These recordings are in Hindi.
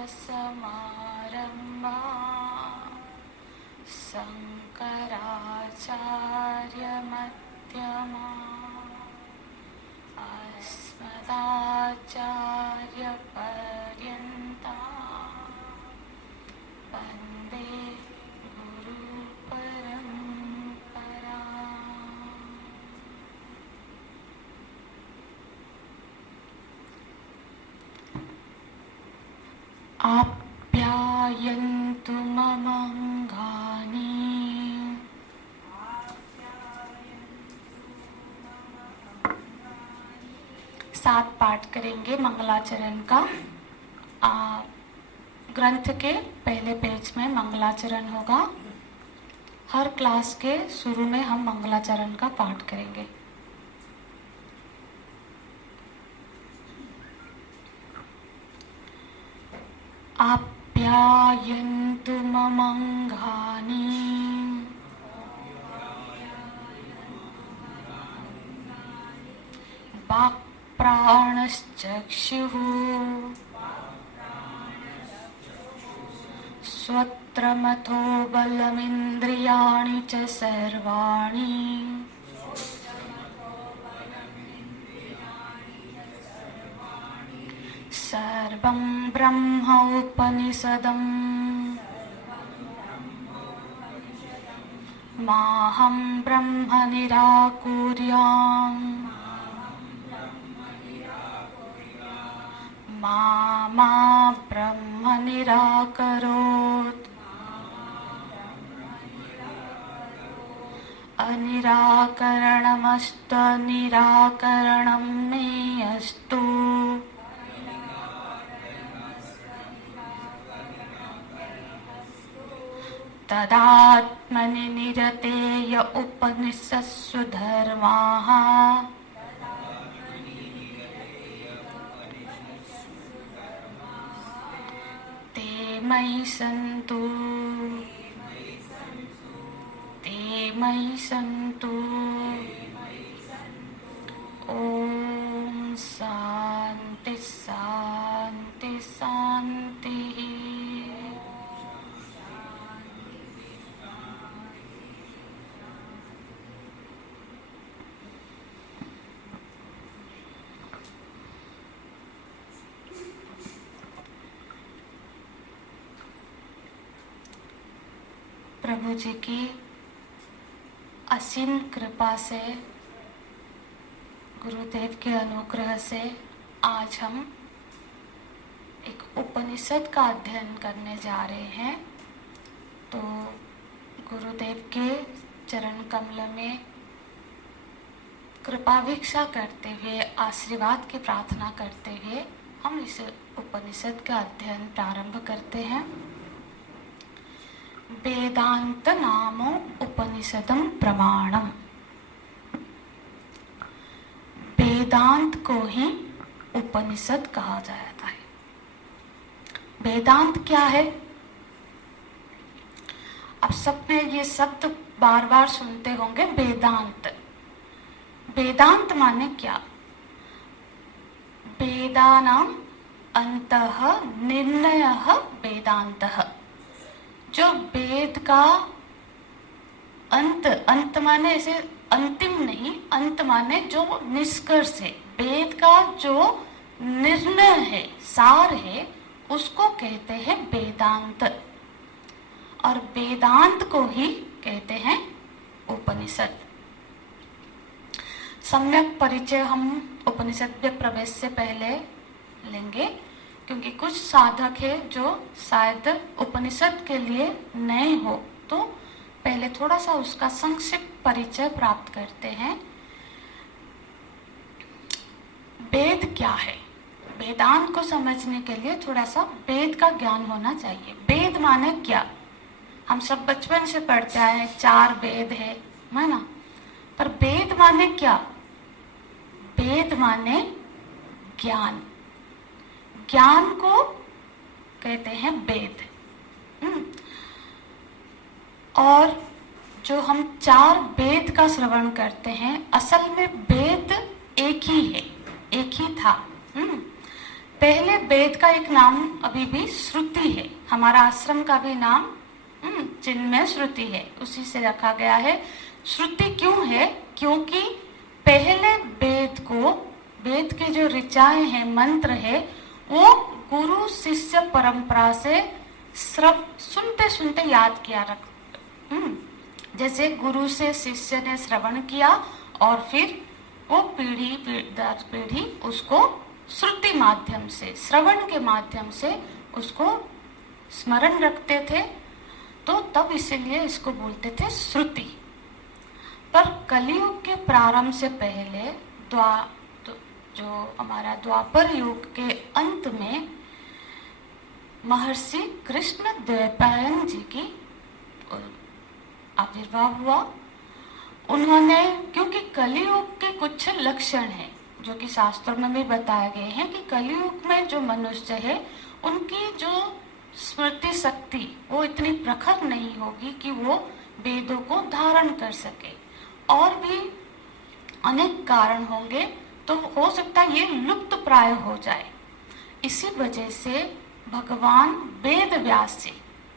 सदाशिवसमारम्भां शङ्कराचार्यमध्यमाम् अस्मदाचार्यपर्यन्तां वन्दे गुरुपरम्पराम्। आप्यायन्तु ममङ्गानि सात पाठ करेंगे मंगलाचरण का। ग्रंथ के पहले पेज में मंगलाचरण होगा। हर क्लास के शुरू में हम मंगलाचरण का पाठ करेंगे। आप्यायन्तु ममङ्गानि वाक्प्राणश्चक्षुः स्वत्रमथो बलमिन्द्रियाणि च सर्वाणि सर्वं ब्रह्म उपनिषदम् माहं ब्रह्म निराकुर्याम् मा ब्रह्म निराकरोत् अनिराकरणमस्तनिराकरणं मे अस्तु। तदात्मनि निरतेय उपनिषत्सु धर्माः ते मयि सन्तु ॐ शान्ति शान्ति शान्तिः। प्रभु जी की असीम कृपा से, गुरुदेव के अनुग्रह से आज हम एक उपनिषद का अध्ययन करने जा रहे हैं। तो गुरुदेव के चरण कमल में कृपाभिक्षा करते हुए, आशीर्वाद की प्रार्थना करते हुए हम इस उपनिषद का अध्ययन प्रारंभ करते हैं। वेदांत नामो उपनिषदम प्रमाणम। वेदांत को ही उपनिषद कहा जाता है। वेदांत क्या है? आप सबने ये शब्द बार बार सुनते होंगे, वेदांत। वेदांत माने क्या? वेदानां अंतः निर्णयः वेदांतः। जो वेद का अंत माने ऐसे अंतिम नहीं, अंत माने जो निष्कर्ष है, वेद का जो निर्णय है, सार है, उसको कहते हैं वेदांत। और वेदांत को ही कहते हैं उपनिषद। सम्यक परिचय हम उपनिषद में प्रवेश से पहले लेंगे, क्योंकि कुछ साधक है जो शायद उपनिषद के लिए नए हो, तो पहले थोड़ा सा उसका संक्षिप्त परिचय प्राप्त करते हैं। वेद क्या है? वेदांत को समझने के लिए थोड़ा सा वेद का ज्ञान होना चाहिए। वेद माने क्या? हम सब बचपन से पढ़ते आए हैं, 4 वेद है ना? पर वेद माने क्या? वेद माने ज्ञान। ज्ञान को कहते हैं वेद। और जो हम 4 वेद का श्रवण करते हैं, असल में वेद एक ही है, एक ही था। पहले वेद का एक नाम अभी भी श्रुति है। हमारा आश्रम का भी नाम चिन्मय श्रुति है, उसी से रखा गया है। श्रुति क्यों है? क्योंकि पहले वेद के जो ऋचाएं हैं, मंत्र है, वो गुरु शिष्य परंपरा से सुनते सुनते याद किया जैसे गुरु से शिष्य ने श्रवण किया और फिर वो पीढ़ी दर पीढ़ी उसको श्रुति माध्यम से, श्रवण के माध्यम से उसको स्मरण रखते थे, तो तब इसीलिए इसको बोलते थे श्रुति। पर कलियुग के प्रारंभ से पहले जो हमारा द्वापर युग के अंत में महर्षि कृष्ण द्वैपायन जी की आविर्भाव हुआ। उन्होंने, क्योंकि कलियुग के कुछ लक्षण हैं जो कि शास्त्रों में भी बताए गए हैं कि कलियुग में जो मनुष्य है उनकी जो स्मृति शक्ति वो इतनी प्रखर नहीं होगी कि वो वेदों को धारण कर सके, और भी अनेक कारण होंगे, तो हो सकता है ये लुप्त प्राय हो जाए। इसी वजह से भगवान वेद व्यास जी,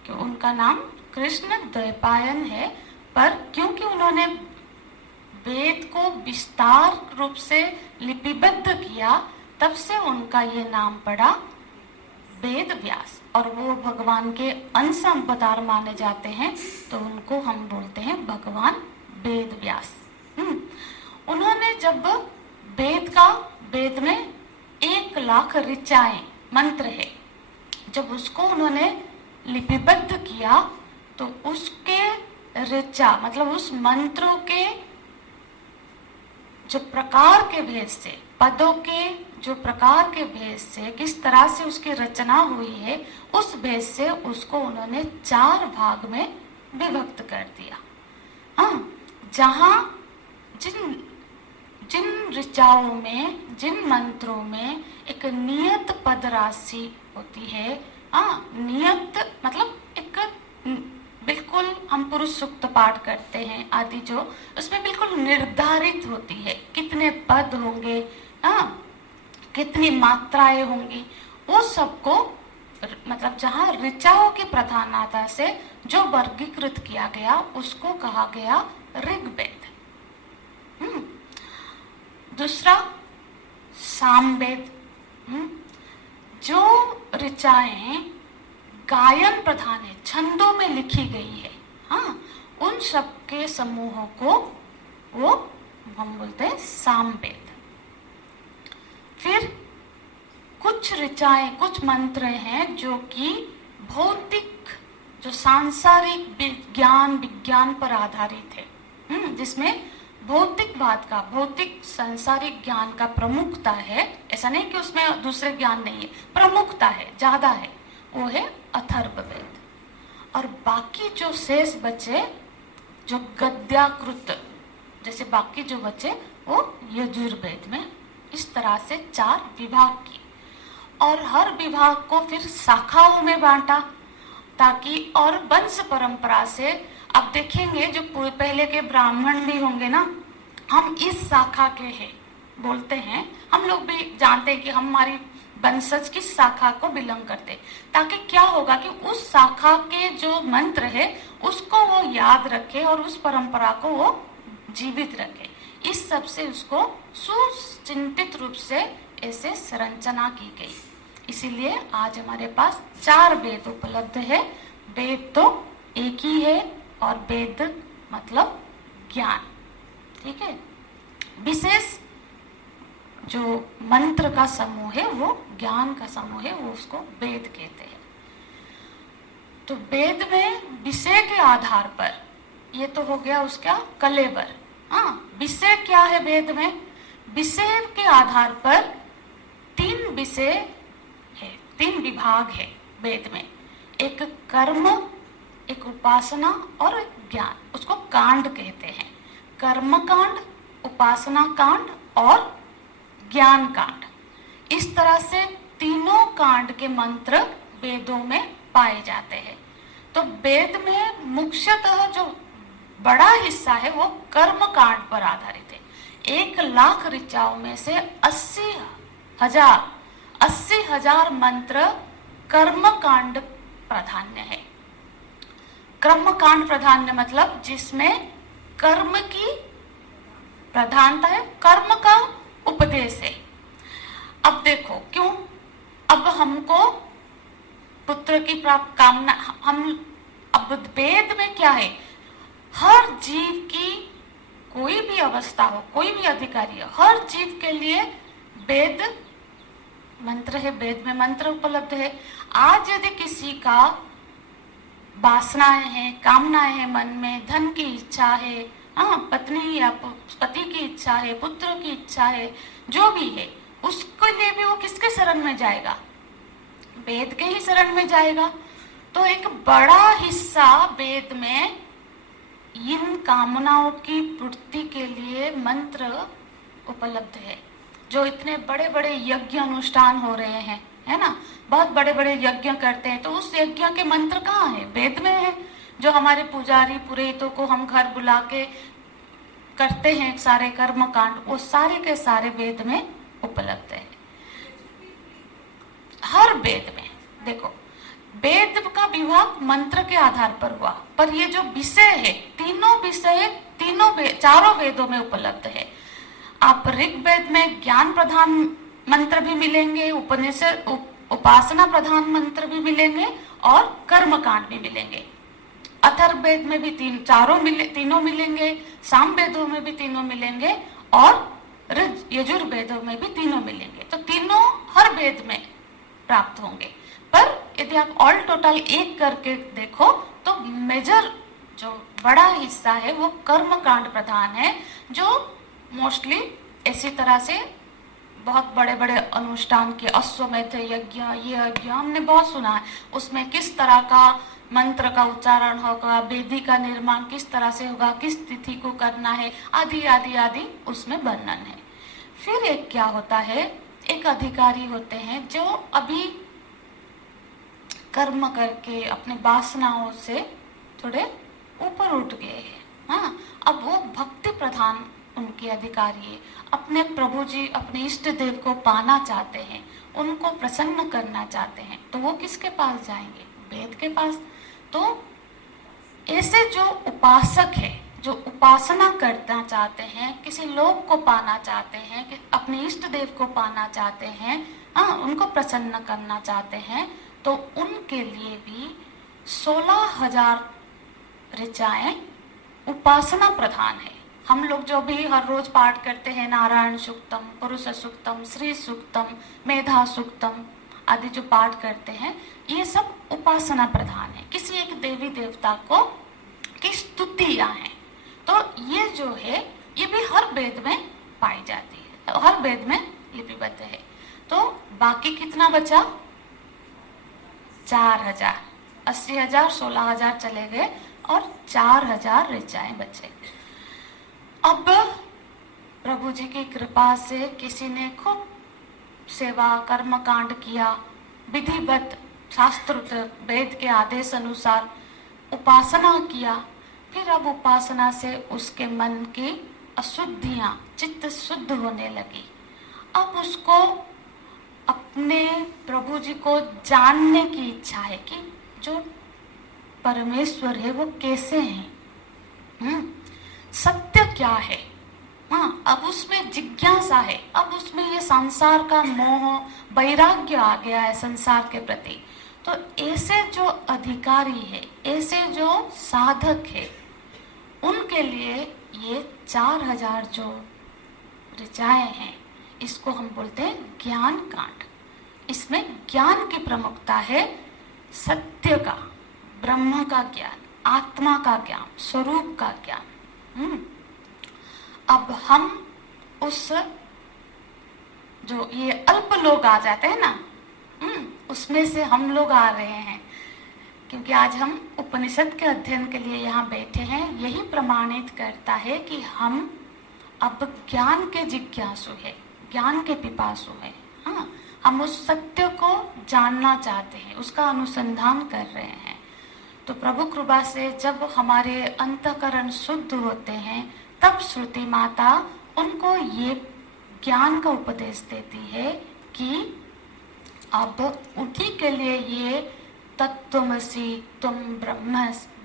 कि उनका नाम कृष्ण द्वैपायन है, पर क्योंकि उन्होंने वेद को विस्तार रूप से लिपिबद्ध किया, तब से उनका ये नाम पड़ा वेद व्यास, और वो भगवान के अंश अवतार माने जाते हैं, तो उनको हम बोलते हैं भगवान वेद व्यास। उन्होंने जब वेद में 1 लाख ऋचाएं मंत्र है, जब उसको उन्होंने लिपिबद्ध किया, तो उसके ऋचा मतलब उस मंत्रों के जो प्रकार के भेद से, पदों के जो प्रकार के भेद से, किस तरह से उसकी रचना हुई है, उस भेद से उसको उन्होंने 4 भाग में विभक्त कर दिया। हाँ, जहाँ जिन ऋचाओं में, जिन मंत्रों में एक नियत पद राशि होती है, नियत मतलब एक बिल्कुल, हम पुरुष सूक्त पाठ करते हैं आदि, जो उसमें बिल्कुल निर्धारित होती है कितने पद होंगे, कितनी मात्राएं होंगी, वो सबको मतलब जहाँ ऋचाओं की प्रधानता से जो वर्गीकृत किया गया उसको कहा गया ऋग्वेद। दूसरा सामवेद, जो ऋचाएं गायन प्रधान है, छंदों में लिखी गई है, उन सब के समूहों को वो हम बोलते हैं सामवेद। फिर कुछ ऋचाएं, कुछ मंत्र हैं जो कि भौतिक, जो सांसारिक विज्ञान पर आधारित है, जिसमें भौतिकवाद का, भौतिक सांसारिक ज्ञान का प्रमुखता है। ऐसा नहीं कि उसमें दूसरे ज्ञान नहीं है, प्रमुखता है, ज्यादा है, वो है अथर्ववेद। और बाकी जो शेष बचे, जो गद्याकृत, जैसे बाकी जो बचे वो यजुर्वेद में। इस तरह से 4 विभाग की, और हर विभाग को फिर शाखाओं में बांटा, ताकि और वंश परंपरा से, अब देखेंगे जो पहले के ब्राह्मण भी होंगे ना, हम इस शाखा के हैं बोलते हैं, हम लोग भी जानते हैं कि हमारी वंशज किस शाखा को बिलोंग करते, ताकि क्या होगा कि उस शाखा के जो मंत्र है उसको वो याद रखे और उस परंपरा को वो जीवित रखे। इस सब से उसको सुचिंतित रूप से ऐसे संरचना की गई। इसीलिए आज हमारे पास 4 वेद उपलब्ध है। वेद तो एक ही है, और वेद मतलब ज्ञान, ठीक है। विशेष जो मंत्र का समूह है वो ज्ञान का समूह है, वो उसको वेद कहते हैं। तो वेद में विषय के आधार पर, ये तो हो गया उसका कलेवर। विषय क्या है वेद में? विषय के आधार पर 3 विषय है, 3 विभाग है वेद में। एक कर्म, एक उपासना और एक ज्ञान, उसको कांड कहते हैं। कर्म कांड, उपासना कांड और ज्ञान कांड। इस तरह से तीनों कांड के मंत्र वेदों में पाए जाते हैं। तो वेद में मुख्यतः जो बड़ा हिस्सा है वो कर्म कांड पर आधारित है। 1 लाख ऋचाओं में से 80 80,000 मंत्र कर्मकांड प्राधान्य है। कर्मकांड प्राधान्य मतलब जिसमें कर्म की प्रधानता है, कर्म का उपदेश है। अब देखो क्यों, अब हमको पुत्र की प्राप्त कामना, हम अब वेद में क्या है, हर जीव की कोई भी अवस्था हो, कोई भी अधिकारी हो, हर जीव के लिए वेद मंत्र है, वेद में मंत्र उपलब्ध है। आज यदि किसी का वासनाएं हैं, कामनाएं हैं, मन में धन की इच्छा है, पत्नी या पति की इच्छा है, पुत्र की इच्छा है, जो भी है, उसके लिए भी वो किसके शरण में जाएगा, वेद के ही शरण में जाएगा। तो एक बड़ा हिस्सा वेद में इन कामनाओं की पूर्ति के लिए मंत्र उपलब्ध है। जो इतने बड़े बड़े यज्ञ अनुष्ठान हो रहे हैं, है ना, बहुत बड़े बड़े यज्ञ करते हैं, तो उस यज्ञ के मंत्र कहाँ है, वेद में है। जो हमारे पुजारी पुरोहितों को हम घर बुला के करते हैं सारे कर्म कांड, वो सारे के सारे वेद में उपलब्ध है। हर वेद में देखो, वेद का विभाग मंत्र के आधार पर हुआ, पर ये जो विषय है, तीनों विषय चारों वेदों में उपलब्ध है। आप ऋग्वेद में ज्ञान प्रधान मंत्र भी मिलेंगे, उपनिषद उपासना प्रधान मंत्र भी मिलेंगे और कर्मकांड भी मिलेंगे। अथर्ववेद में भी तीनों मिलेंगे, सामवेदों में भी तीनों मिलेंगे और यजुर्वेदों में भी तीनों मिलेंगे। तो तीनों हर वेद में प्राप्त होंगे। पर यदि आप ऑल टोटल एक करके देखो तो मेजर जो बड़ा हिस्सा है वो कर्मकांड प्रधान है, जो मोस्टली इसी तरह से बहुत बड़े बड़े अनुष्ठान के अश्वमेध यज्ञ, ये यज्ञ हमने बहुत सुना है, उसमें किस तरह का मंत्र का उच्चारण होगा, वेदी का निर्माण किस तरह से होगा, किस तिथि को करना है, आदि आदि आदि उसमें वर्णन है। फिर एक क्या होता है, एक अधिकारी होते हैं जो अभी कर्म करके अपने वासनाओं से थोड़े ऊपर उठ गए हैं। हाँ, अब वो भक्ति प्रधान उनके अधिकारी है, अपने प्रभु जी, अपने इष्ट देव को पाना चाहते हैं, उनको प्रसन्न करना चाहते हैं, तो वो किसके पास जाएंगे, वेद के पास। तो ऐसे जो उपासक है, जो उपासना करना चाहते हैं, किसी लोक को पाना चाहते हैं, कि अपने इष्ट देव को पाना चाहते हैं, उनको प्रसन्न करना चाहते हैं, तो उनके लिए भी 16,000 ऋचाएं उपासना प्रधान है। हम लोग जो भी हर रोज पाठ करते हैं, नारायण सूक्तम, पुरुष सूक्तम, श्री सूक्तम, मेधा सूक्तम आदि जो पाठ करते हैं, ये सब उपासना प्रधान है, किसी एक देवी देवता को की स्तुतियां हैं। तो ये जो है ये भी हर वेद में पाई जाती है, हर वेद में लिपिबद्ध है। तो बाकी कितना बचा, 4,000, 80,000, 16,000 चले गए और 4,000 ऋचाएं बचे। अब प्रभु जी की कृपा से किसी ने खूब सेवा कर्म कांड किया, विधिवत शास्त्र वेद के आदेश अनुसार उपासना किया, फिर अब उपासना से उसके मन की अशुद्धियां, चित्त शुद्ध होने लगी। अब उसको अपने प्रभु जी को जानने की इच्छा है कि जो परमेश्वर है वो कैसे हैं, सत्य क्या है। अब उसमें जिज्ञासा है, अब उसमें ये संसार का मोह, वैराग्य आ गया है संसार के प्रति। तो ऐसे जो अधिकारी है, ऐसे जो साधक है, उनके लिए ये 4,000 जो ऋचाएं हैं, इसको हम बोलते हैं ज्ञान कांड। इसमें ज्ञान की प्रमुखता है, सत्य का, ब्रह्म का ज्ञान, आत्मा का ज्ञान, स्वरूप का ज्ञान। अब हम उस जो ये अल्प लोग आ जाते हैं ना, उसमें से हम लोग आ रहे हैं, क्योंकि आज हम उपनिषद के अध्ययन के लिए यहाँ बैठे हैं। यही प्रमाणित करता है कि हम अब ज्ञान के जिज्ञासु है, ज्ञान के पिपासु है। हाँ, हम उस सत्य को जानना चाहते हैं, उसका अनुसंधान कर रहे हैं। तो प्रभु कृपा से जब हमारे अंतःकरण शुद्ध होते हैं, तब श्रुति माता उनको ये ज्ञान का उपदेश देती है कि अब उन्हीं के लिए ये तत्त्वमसि तुम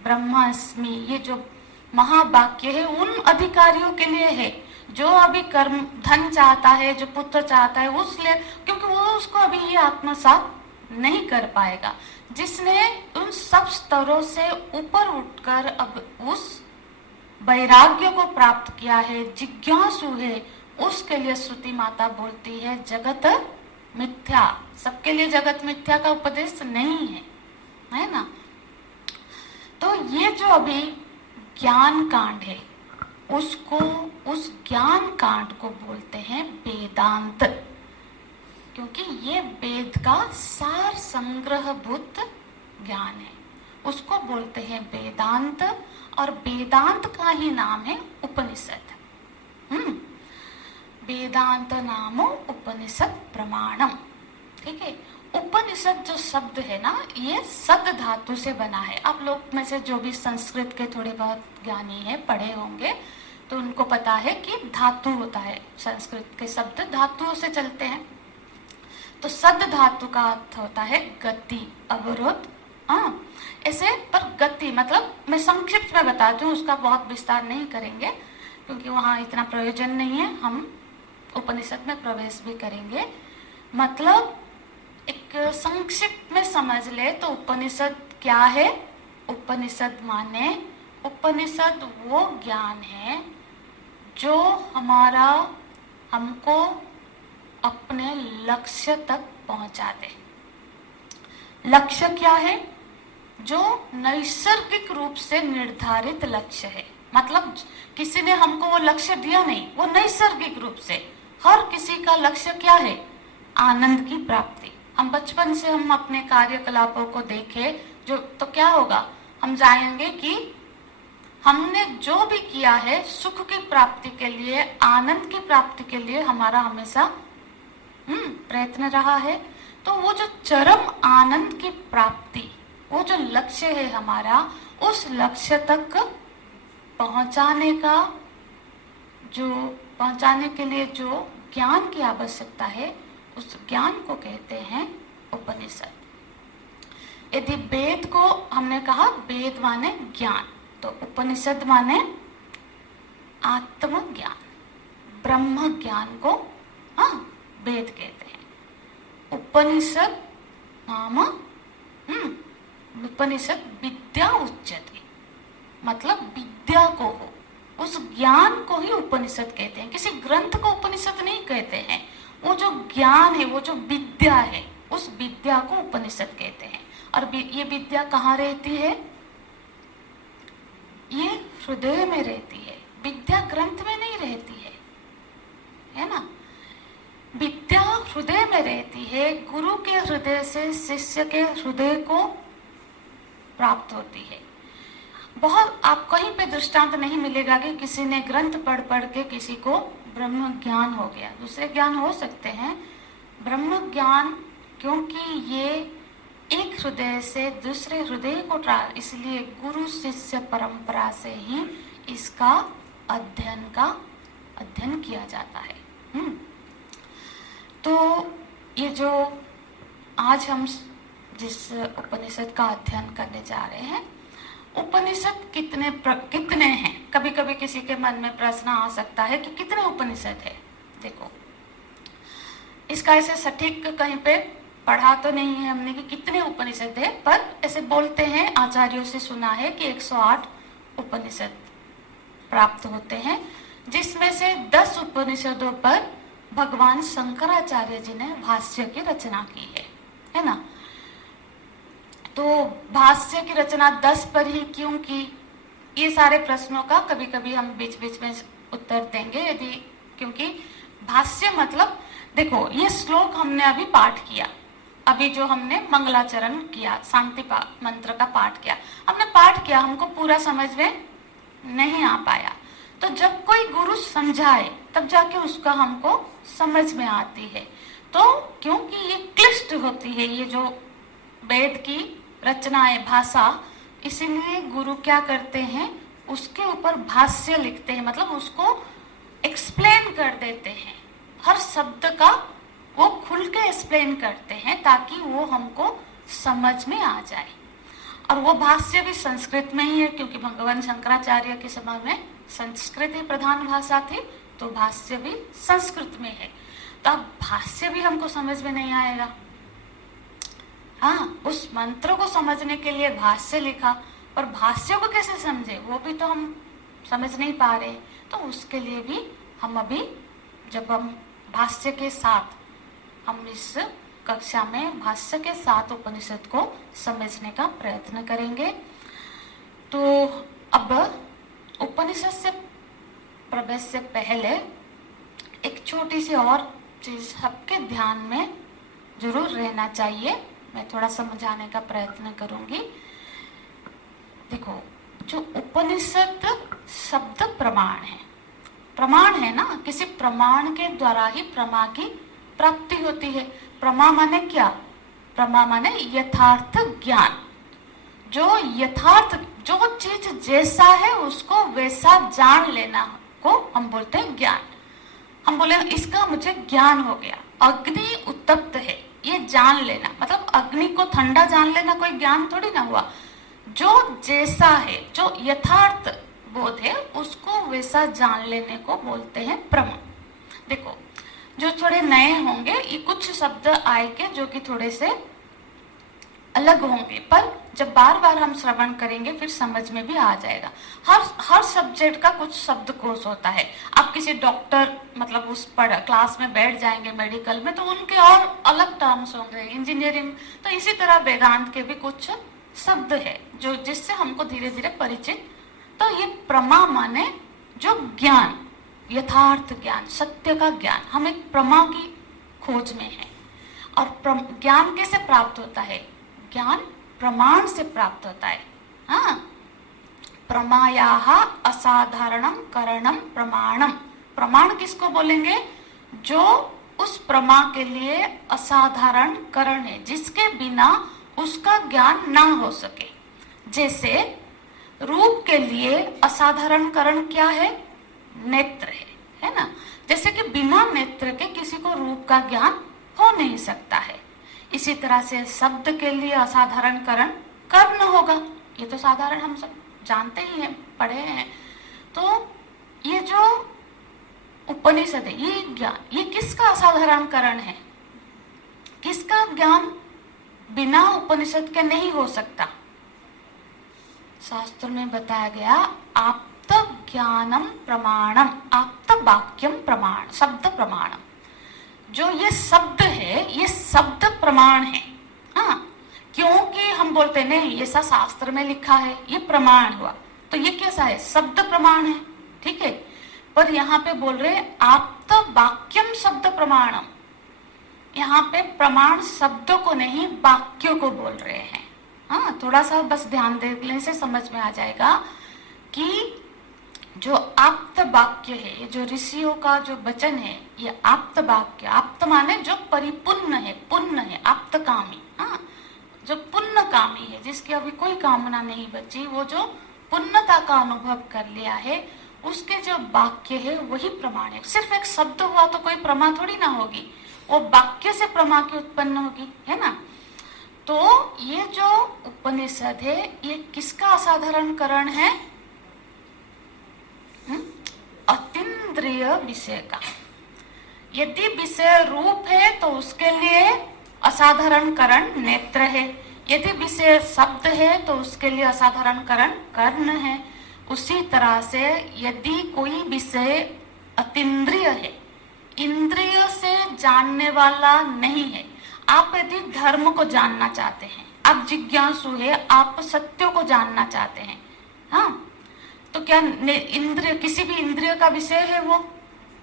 ब्रह्मास्मि ये जो महावाक्य है उन अधिकारियों के लिए है जो अभी कर्म धन चाहता है, जो पुत्र चाहता है, उसलिए क्योंकि वो उसको अभी ये आत्मसात नहीं कर पाएगा। जिसने उन सब स्तरों से ऊपर उठकर अब उस वैराग्य को प्राप्त किया है, जिज्ञासु है, उसके लिए श्रुति माता बोलती है जगत मिथ्या। सबके लिए जगत मिथ्या का उपदेश नहीं है ना। तो ये जो अभी ज्ञान कांड है उसको, उस ज्ञान कांड को बोलते हैं वेदांत, क्योंकि ये वेद का सार संग्रहभूत ज्ञान है, उसको बोलते हैं वेदांत। और वेदांत का ही नाम है उपनिषद। वेदांत नामो उपनिषद प्रमाणम। ठीक है, उपनिषद जो शब्द है ना, ये सद धातु से बना है। आप लोग में से जो भी संस्कृत के थोड़े बहुत ज्ञानी है, पढ़े होंगे, तो उनको पता है कि धातु होता है, संस्कृत के शब्द धातुओं से चलते हैं। तो सद धातु का अर्थ होता है गति, अवरोध। ऐसे पर गति मतलब मैं संक्षिप्त में बताती हूँ, उसका बहुत विस्तार नहीं करेंगे क्योंकि वहाँ इतना प्रयोजन नहीं है। हम उपनिषद में प्रवेश भी करेंगे। मतलब एक संक्षिप्त में समझ ले तो उपनिषद क्या है। उपनिषद माने, उपनिषद वो ज्ञान है जो हमको अपने लक्ष्य तक पहुंचा दे। लक्ष्य क्या है? जो नैसर्गिक रूप से निर्धारित लक्ष्य है। मतलब किसी ने हमको वो लक्ष्य दिया नहीं, वो नैसर्गिक रूप से हर किसी का लक्ष्य क्या है? आनंद की प्राप्ति। हम बचपन से हम अपने कार्यकलापों को देखें जो, तो क्या होगा? हम जानेंगे कि हमने जो भी किया है सुख की प्राप्ति के लिए, आनंद की प्राप्ति के लिए हमारा हमेशा प्रयत्न रहा है। तो वो जो चरम आनंद की प्राप्ति, वो जो लक्ष्य है हमारा, उस लक्ष्य तक पहुंचाने के लिए जो ज्ञान की आवश्यकता है, उस ज्ञान को कहते हैं उपनिषद। यदि वेद को हमने कहा, वेद माने ज्ञान, तो उपनिषद माने आत्मज्ञान, ब्रह्म ज्ञान को वेद कहते हैं। उपनिषद नाम उपनिषद विद्या उच्यते, मतलब विद्या को हो, उस ज्ञान को ही उपनिषद कहते हैं। किसी ग्रंथ को उपनिषद नहीं कहते हैं। वो जो ज्ञान है, वो जो विद्या है, उस विद्या को उपनिषद कहते हैं। और ये विद्या कहाँ रहती है? ये हृदय में रहती है। विद्या ग्रंथ में नहीं रहती है ना। विद्या हृदय में रहती है। गुरु के हृदय से शिष्य के हृदय को प्राप्त होती है। बहुत आप कहीं पे दृष्टांत नहीं मिलेगा कि किसी ने ग्रंथ पढ़ के किसी को ब्रह्म ज्ञान हो गया। दूसरे ज्ञान हो सकते हैं, ब्रह्म ज्ञान क्योंकि ये एक हृदय से दूसरे हृदय को इसलिए गुरु शिष्य परंपरा से ही इसका अध्ययन किया जाता है। तो ये जो आज हम जिस उपनिषद का अध्ययन करने जा रहे हैं, उपनिषद कितने हैं? कभी कभी किसी के मन में प्रश्न आ सकता है कि कितने उपनिषद है। देखो, इसका ऐसे सटीक कहीं पे पढ़ा तो नहीं है हमने कि कितने उपनिषद है, पर ऐसे बोलते हैं, आचार्यों से सुना है कि 108 उपनिषद प्राप्त होते हैं, जिसमें से 10 उपनिषदों पर भगवान शंकराचार्य जी ने भाष्य की रचना की है ना। तो भाष्य की रचना 10 पर ही क्यों की? ये सारे प्रश्नों का कभी कभी हम बीच बीच में उत्तर देंगे। यदि क्योंकि भाष्य मतलब, देखो ये श्लोक हमने अभी पाठ किया, अभी जो हमने मंगलाचरण किया, शांति मंत्र का पाठ किया, हमने पाठ किया, हमको पूरा समझ में नहीं आ पाया। तो जब कोई गुरु समझाए तब जाके उसका हमको समझ में आती है। तो क्योंकि ये क्लिष्ट होती है, ये जो वेद की रचना है, भाषा, इसीलिए गुरु क्या करते हैं, उसके ऊपर भाष्य लिखते हैं, मतलब उसको एक्सप्लेन कर देते हैं। हर शब्द का वो खुल के एक्सप्लेन करते हैं ताकि वो हमको समझ में आ जाए। और वो भाष्य भी संस्कृत में ही है, क्योंकि भगवान शंकराचार्य के समय में संस्कृत ही प्रधान भाषा थी, तो भाष्य भी संस्कृत में है। तो अब भाष्य भी हमको समझ में नहीं आएगा। हाँ, उस मंत्र को समझने के लिए भाष्य लिखा, और भाष्य को कैसे समझे वो भी तो हम समझ नहीं पा रहे। तो उसके लिए भी हम अभी जब हम भाष्य के साथ, हम इस कक्षा में भाष्य के साथ उपनिषद को समझने का प्रयत्न करेंगे। तो अब उपनिषद से प्रवेश से पहले एक छोटी सी और चीज सबके ध्यान में जरूर रहना चाहिए, मैं थोड़ा समझाने का प्रयत्न करूंगी। देखो, जो उपनिषद शब्द प्रमाण है, प्रमाण है ना, किसी प्रमाण के द्वारा ही प्रमा की प्राप्ति होती है। प्रमा माने क्या? प्रमा माने यथार्थ ज्ञान। जो यथार्थ, जो चीज जैसा है उसको वैसा जान लेना को हम बोलते हैं ज्ञान। हम बोले इसका मुझे ज्ञान हो गया, अग्नि उत्तप्त है, ये जान लेना, मतलब अग्नि को ठंडा जान लेना कोई ज्ञान थोड़ी ना हुआ। जो जैसा है, जो यथार्थ बोध है, उसको वैसा जान लेने को बोलते हैं प्रमा। देखो, जो थोड़े नए होंगे, ये कुछ शब्द आएंगे जो कि थोड़े से अलग होंगे, पर जब बार बार हम श्रवण करेंगे फिर समझ में भी आ जाएगा। हर सब्जेक्ट का कुछ शब्दकोश होता है। आप किसी डॉक्टर, मतलब उस क्लास में बैठ जाएंगे मेडिकल में, तो उनके और अलग टर्म्स होंगे। इंजीनियरिंग, तो इसी तरह वेदांत के भी कुछ शब्द है जो जिससे हमको धीरे धीरे परिचित। तो ये प्रमा माने जो ज्ञान, यथार्थ ज्ञान, सत्य का ज्ञान। हम एक प्रमा की खोज में है। और ज्ञान कैसे प्राप्त होता है? ज्ञान प्रमाण से प्राप्त होता है। हाँ, प्रमायाः असाधारणम करणम प्रमाणम। प्रमाण किसको बोलेंगे? जो उस प्रमा के लिए असाधारण करण है, जिसके बिना उसका ज्ञान ना हो सके। जैसे रूप के लिए असाधारण करण क्या है? नेत्र है ना। जैसे कि बिना नेत्र के किसी को रूप का ज्ञान हो नहीं सकता है। इसी तरह से शब्द के लिए असाधारण करण कर्ण होगा। ये तो साधारण हम सब जानते ही हैं, पढ़े हैं। तो ये जो उपनिषद है, ये ज्ञान, ये किसका असाधारण करण है? किसका ज्ञान बिना उपनिषद के नहीं हो सकता? शास्त्र में बताया गया आप्त ज्ञानम प्रमाणम, आप्त वाक्यम प्रमाण, शब्द प्रमाणम। जो ये शब्द है, ये शब्द प्रमाण है। हाँ, क्योंकि हम बोलते नहीं, ऐसा शास्त्र में लिखा है, ये प्रमाण हुआ, तो ये कैसा है? शब्द प्रमाण है, ठीक है। पर यहाँ पे बोल रहे आप्त वाक्यम शब्द प्रमाणम। यहाँ पे प्रमाण शब्दों को नहीं, वाक्यों को बोल रहे हैं। हाँ, थोड़ा सा बस ध्यान देने से समझ में आ जाएगा कि जो आप्त वाक्य है, जो ऋषियों का जो वचन है, ये आप्त वाक्य। आप्त माने जो परिपूर्ण है, पुण्य है, आप्त कामी। हाँ, जो पुण्य कामी है, जिसकी अभी कोई कामना नहीं बची, वो जो पुण्यता का अनुभव कर लिया है, उसके जो वाक्य है वही प्रमाण है। सिर्फ एक शब्द हुआ तो कोई प्रमा थोड़ी ना होगी, वो वाक्य से प्रमा की उत्पन्न होगी, है ना। तो ये जो उपनिषद है, ये किसका असाधारण करण है? अतीन्द्रिय विषय का। यदि विषय रूप है तो उसके लिए असाधारण करण नेत्र है। यदि विषय शब्द है तो उसके लिए असाधारण करण कर्ण है। उसी तरह से यदि कोई विषय अतीन्द्रिय है, इंद्रिय से जानने वाला नहीं है, आप यदि धर्म को जानना चाहते हैं, आप जिज्ञासु है, आप सत्य को जानना चाहते हैं, हाँ, तो क्या इंद्रिय किसी भी इंद्रिय का विषय है? वो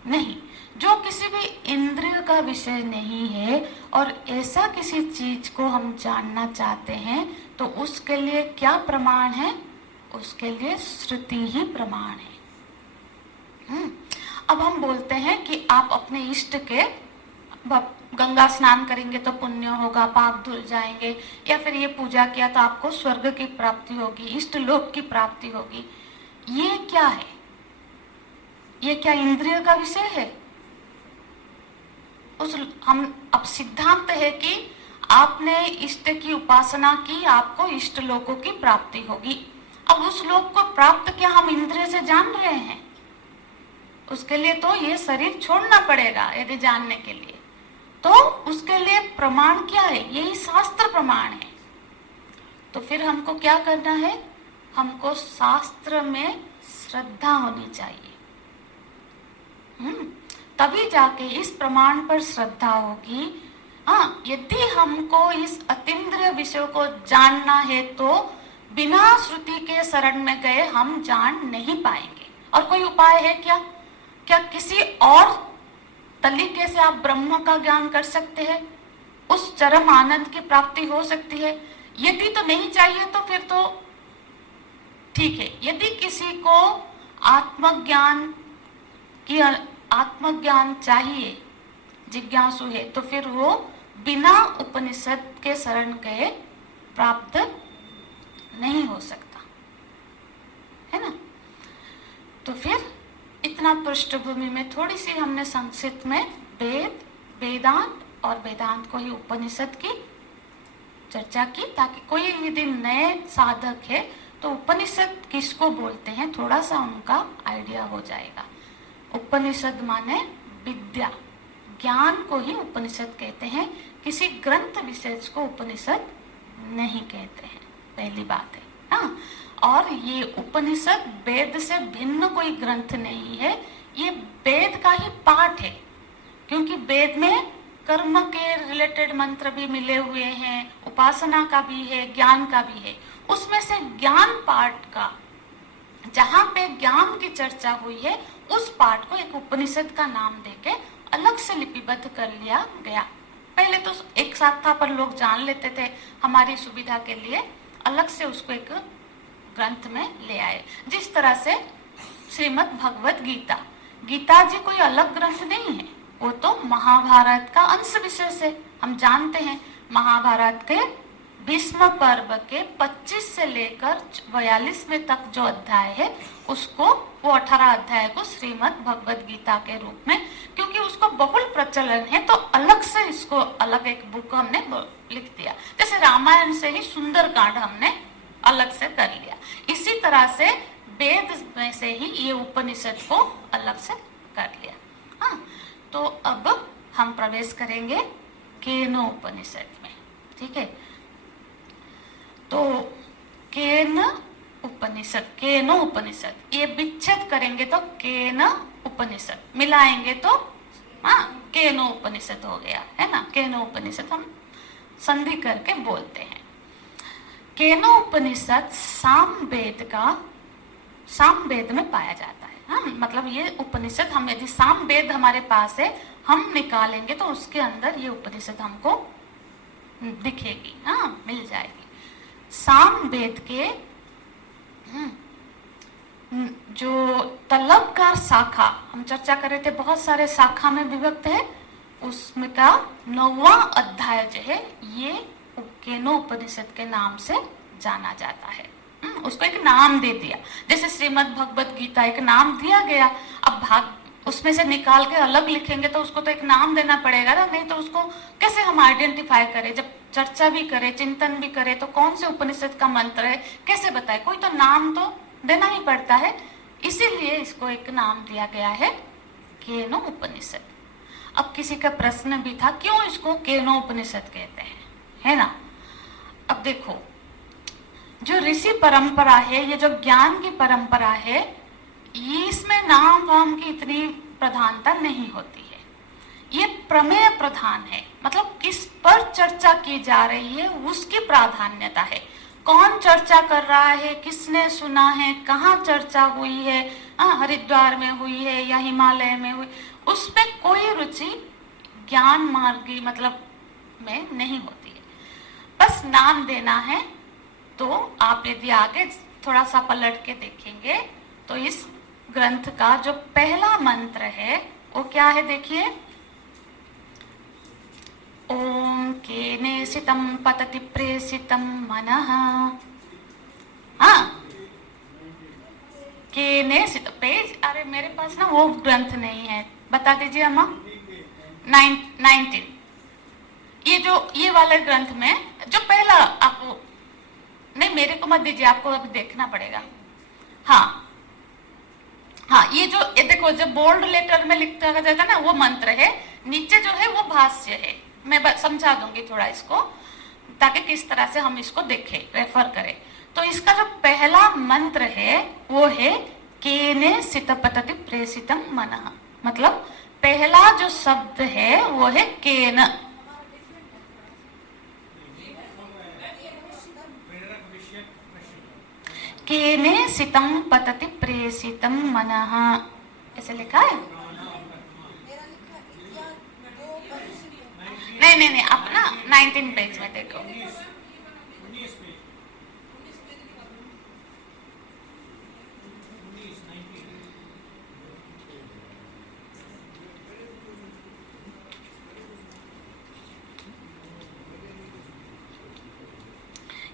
नहीं। जो किसी भी इंद्रिय का विषय नहीं है और ऐसा किसी चीज को हम जानना चाहते हैं, तो उसके लिए क्या प्रमाण है? उसके लिए श्रुति ही प्रमाण है। अब हम बोलते हैं कि आप अपने इष्ट के गंगा स्नान करेंगे तो पुण्य होगा, पाप धुल जाएंगे, या फिर ये पूजा किया तो आपको स्वर्ग की प्राप्ति होगी, इष्ट लोक की प्राप्ति होगी। ये क्या है? ये क्या इंद्रिय का विषय है? उस हम अब सिद्धांत है कि आपने इष्ट की उपासना की, आपको इष्ट लोकों की प्राप्ति होगी। अब उस लोक को प्राप्त क्या हम इंद्रिय से जान रहे हैं? उसके लिए तो ये शरीर छोड़ना पड़ेगा यदि जानने के लिए। तो उसके लिए प्रमाण क्या है? यही शास्त्र प्रमाण है। तो फिर हमको क्या करना है? हमको शास्त्र में श्रद्धा होनी चाहिए। तभी जाके इस प्रमाण पर श्रद्धा होगी। हाँ, यदि हमको इस अतीन्द्रिय विषय को जानना है तो बिना श्रुति के शरण में गए हम जान नहीं पाएंगे। और कोई उपाय है क्या? क्या किसी और तरीके से आप ब्रह्म का ज्ञान कर सकते हैं? उस चरम आनंद की प्राप्ति हो सकती है? यदि तो नहीं चाहिए तो फिर तो ठीक है। यदि किसी को आत्मज्ञान चाहिए, जिज्ञासु है, तो फिर वो बिना उपनिषद के शरण गए प्राप्त नहीं हो सकता है ना। तो फिर इतना पृष्ठभूमि में थोड़ी सी हमने संक्षिप्त में वेदांत और वेदांत को ही उपनिषद की चर्चा की, ताकि कोई यदि नए साधक है तो उपनिषद किसको बोलते हैं थोड़ा सा उनका आइडिया हो जाएगा। उपनिषद माने विद्या, ज्ञान को ही उपनिषद कहते हैं, किसी ग्रंथ विशेष को उपनिषद नहीं कहते हैं, पहली बात है ना। और ये उपनिषद वेद से भिन्न कोई ग्रंथ नहीं है, ये वेद का ही पाठ है, क्योंकि वेद में कर्म के रिलेटेड मंत्र भी मिले हुए हैं, उपासना का भी है, ज्ञान का भी है। उसमें से ज्ञान पाठ का, जहाँ पे ज्ञान की चर्चा हुई है, उस पाठ को एक उपनिषद का नाम देके अलग से लिपिबद्ध कर लिया गया। पहले तो एक साथ था, पर लोग जान लेते थे, हमारी सुविधा के लिए अलग से उसको एक ग्रंथ में ले आए। जिस तरह से श्रीमद् भगवत गीता, गीता जी कोई अलग ग्रंथ नहीं है, वो तो महाभारत का अंश विशेष है। हम जानते हैं महाभारत के भीष्म पर्व के 25 से लेकर 42 में तक जो अध्याय है, उसको वो 18 अध्याय को श्रीमद् भगवत गीता के रूप में, क्योंकि उसको बहुल प्रचलन है तो अलग से इसको अलग एक बुक हमने लिख दिया। जैसे रामायण से ही सुंदर कांड हमने अलग से कर लिया, इसी तरह से वेद में से ही ये उपनिषद को अलग से कर लिया। हाँ, तो अब हम प्रवेश करेंगे केनो उपनिषद में, ठीक है। तो केन उपनिषद, ये विच्छेद करेंगे तो केन उपनिषद, मिलाएंगे तो हाँ केनो उपनिषद हो गया, है ना। केनो उपनिषद हम संधि करके बोलते हैं। केनो उपनिषद सामवेद में पाया जाता है। हाँ, मतलब ये उपनिषद हम यदि सामवेद हमारे पास है, हम निकालेंगे तो उसके अंदर ये उपनिषद हमको दिखेगी, हाँ मिल जाएगी। सामवेद के जो तलबकार शाखा हम चर्चा कर रहे थे, बहुत सारे शाखा में विभक्त है, उसमें का 9वां अध्याय जो है ये केनो उपनिषद के नाम से जाना जाता है। उसको एक नाम दे दिया, जैसे श्रीमद् भगवत गीता एक नाम दिया गया। अब उसमें से निकाल के अलग लिखेंगे तो उसको तो एक नाम देना पड़ेगा ना, नहीं तो उसको कैसे हम आइडेंटिफाई करें? जब चर्चा भी करे, चिंतन भी करे, तो कौन से उपनिषद का मंत्र है कैसे बताए? कोई तो नाम तो देना ही पड़ता है, इसीलिए इसको एक नाम दिया गया है केनो उपनिषद। अब किसी का प्रश्न भी था, क्यों इसको केनो उपनिषद कहते हैं, है ना। अब देखो, जो ऋषि परंपरा है, ये जो ज्ञान की परंपरा है, इसमें नाम वाम की इतनी प्रधानता नहीं होती है। ये प्रमेय प्रधान है, मतलब किस पर चर्चा की जा रही है उसकी प्राधान्यता है। कौन चर्चा कर रहा है, किसने सुना है, कहाँ चर्चा हुई है, हरिद्वार में हुई है या हिमालय में हुई, उसमें कोई रुचि ज्ञान मार्गी मतलब में नहीं होती है। बस नाम देना है। तो आप यदि आगे थोड़ा सा पलट के देखेंगे तो इस ग्रंथ का जो पहला मंत्र है वो क्या है, देखिए, ओम केनेसितं पतति प्रेषितं मनः। हाँ, केनेसित पेज, अरे मेरे पास ना वो ग्रंथ नहीं है, बता दीजिए अम्मा। 19। ये वाले ग्रंथ में जो पहला, आपको नहीं, मेरे को मत दीजिए, आपको अभी देखना पड़ेगा। हाँ, ये देखो, जब बोल्ड लेटर में लिखा जाता है ना, वो मंत्र है, नीचे जो है वो भाष्य है। मैं समझा दूंगी थोड़ा इसको, ताकि किस तरह से हम इसको देखें, रेफर करें। तो इसका जो पहला मंत्र है वो है केने सितपतति प्रेषितम मनः। मतलब पहला जो शब्द है वो है केन। केने सितम पतति प्रेषितम मनः, ऐसे लिखा है। नहीं, अपना 19 पेज में देखो।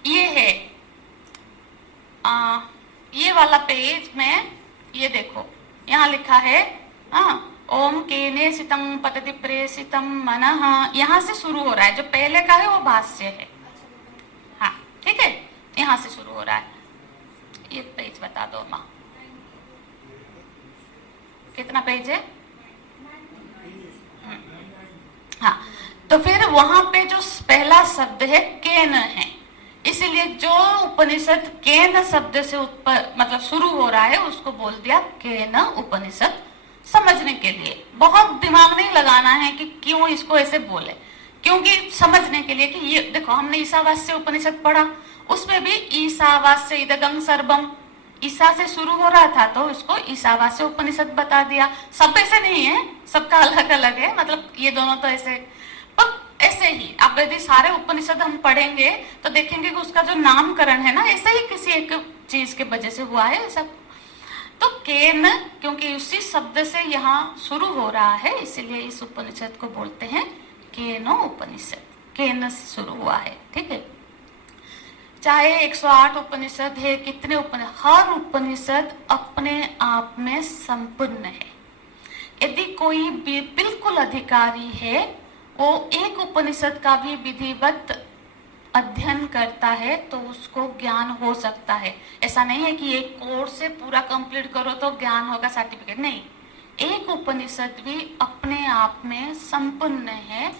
ये है ये वाला पेज में, ये देखो यहाँ लिखा है ओम केने सितम पतति प्रेषितम मनः, यहाँ से शुरू हो रहा है। जो पहले का है वो भाष्य है। हाँ, ठीक है, यहाँ से शुरू हो रहा है। ये पेज बता दो माँ, कितना पेज है? हाँ, तो फिर वहां पे जो पहला शब्द है केन है, इसीलिए जो उपनिषद केन शब्द से मतलब शुरू हो रहा है उसको बोल दिया केन उपनिषद। समझने के लिए बहुत दिमाग नहीं लगाना है कि क्यों इसको ऐसे बोले, क्योंकि समझने के लिए कि ये देखो, हमने ईशावास्य उपनिषद पढ़ा, उसमें भी ईशावास्य इदगम सर्वम, ईसा से शुरू हो रहा था तो उसको ईशावास्य उपनिषद बता दिया। सब ऐसे नहीं है, सबका अलग अलग है, मतलब ये दोनों तो ऐसे, पर ऐसे ही आप यदि सारे उपनिषद हम पढ़ेंगे तो देखेंगे कि उसका जो नामकरण है ना, ऐसे ही किसी एक चीज के वजह से हुआ है सब। तो केन, क्योंकि उसी शब्द से यहाँ शुरू हो रहा है, इसलिए इस उपनिषद को बोलते हैं केनो उपनिषद। केन से शुरू हुआ है, ठीक है। चाहे 108 उपनिषद है, कितने उपनिषद, हर उपनिषद अपने आप में संपूर्ण है। यदि कोई भी बिल्कुल अधिकारी है, वो एक उपनिषद का भी विधिवत अध्ययन करता है तो उसको ज्ञान हो सकता है। ऐसा नहीं है कि एक कोर्स से पूरा कंप्लीट करो तो ज्ञान होगा, सर्टिफिकेट नहीं। एक उपनिषद भी अपने आप में संपूर्ण है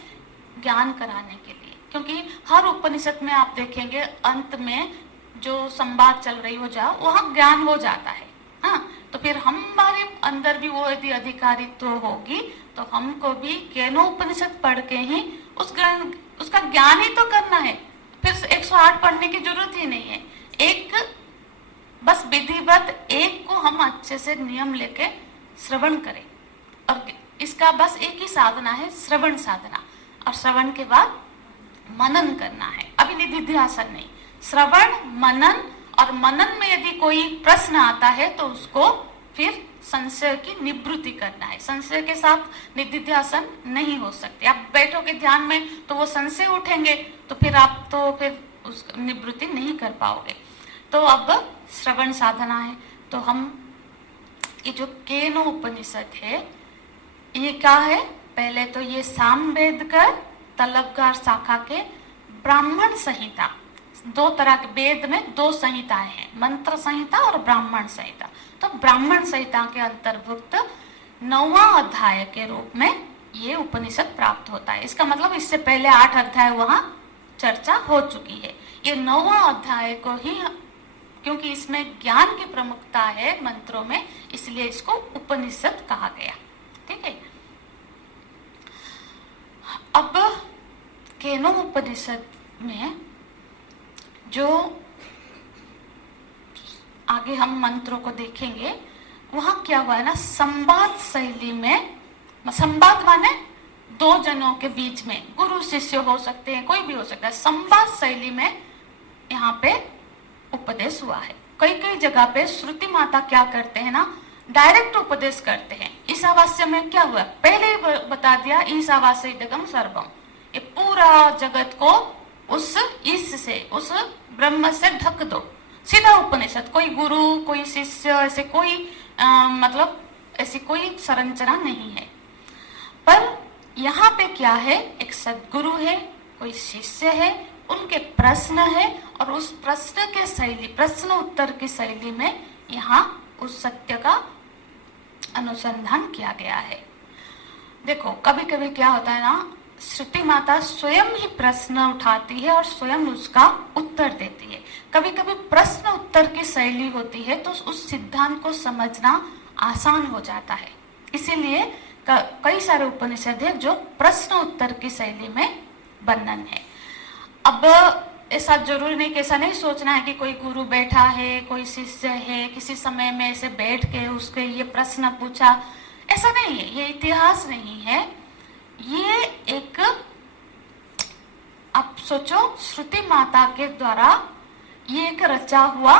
ज्ञान कराने के लिए, क्योंकि हर उपनिषद में आप देखेंगे अंत में जो संवाद चल रही हो जाओ, वहाँ ज्ञान हो जाता है। हाँ, तो फिर हमारे अंदर भी वो यदि अधिकारित्व होगी तो हमको भी केनो उपनिषद पढ़ के ही उसका ज्ञान ही तो करना है। फिर 108 पढ़ने की जरूरत ही नहीं है। एक बस विधिवत एक को हम अच्छे से नियम लेके श्रवण करें, और इसका बस एक ही साधना है, श्रवण साधना, और श्रवण के बाद मनन करना है। अभी निधिध्यासन नहीं, श्रवण मनन, और मनन में यदि कोई प्रश्न आता है तो उसको फिर संशय की निवृत्ति करना है। संशय के साथ निधिध्यासन नहीं हो सकती। आप बैठोगे ध्यान में तो वो संशय उठेंगे, तो फिर आप उस निवृत्ति नहीं कर पाओगे। तो अब श्रवण साधना है। तो हम ये जो केनो उपनिषद है, ये क्या है? पहले तो ये सामवेदकर तलबगार शाखा के ब्राह्मण संहिता, दो तरह के वेद में दो संहिताएं हैं, मंत्र संहिता और ब्राह्मण संहिता। तो ब्राह्मण संहिता के अंतर्भुक्त 9वां अध्याय के रूप में ये उपनिषद प्राप्त होता है। इसका मतलब इससे पहले 8 अध्याय वहां चर्चा हो चुकी है। ये 9वां अध्याय को ही, क्योंकि इसमें ज्ञान की प्रमुखता है मंत्रों में, इसलिए इसको उपनिषद कहा गया। ठीक है। अब केनो उपनिषद में जो आगे हम मंत्रों को देखेंगे, वहां क्या हुआ है ना, संवाद शैली में, संवाद माने दो जनों के बीच में, गुरु शिष्य हो सकते हैं, कोई भी हो सकता है, संवाद शैली में यहाँ पे उपदेश हुआ है। कई कई जगह पे श्रुति माता क्या करते हैं ना, डायरेक्ट उपदेश करते हैं। ईशावास्य में क्या हुआ, पहले ही बता दिया, ईशावास्य इदगम सर्वम, ये पूरा जगत को उस उस ब्रह्म से ढक दो। सीधा उपनिषद, कोई गुरु कोई शिष्य ऐसे कोई मतलब ऐसी कोई संरचना नहीं है। पर यहाँ पे क्या है, एक सद्गुरु है, कोई शिष्य है, उनके प्रश्न है और उस प्रश्न के शैली, प्रश्न उत्तर की शैली में यहाँ उस सत्य का अनुसंधान किया गया है। देखो कभी कभी क्या होता है ना, श्रुति माता स्वयं ही प्रश्न उठाती है और स्वयं उसका उत्तर देती है। कभी कभी प्रश्न उत्तर की शैली होती है तो उस सिद्धांत को समझना आसान हो जाता है। इसीलिए कई सारे उपनिषद है जो प्रश्न उत्तर की शैली में वर्णन है। अब ऐसा जरूरी नहीं कि ऐसा नहीं सोचना है कि कोई गुरु बैठा है, कोई शिष्य है, किसी समय में ऐसे बैठ के उसके ये प्रश्न पूछा, ऐसा नहीं है। ये इतिहास नहीं है, ये एक, आप सोचो, श्रुति माता के द्वारा ये एक रचा हुआ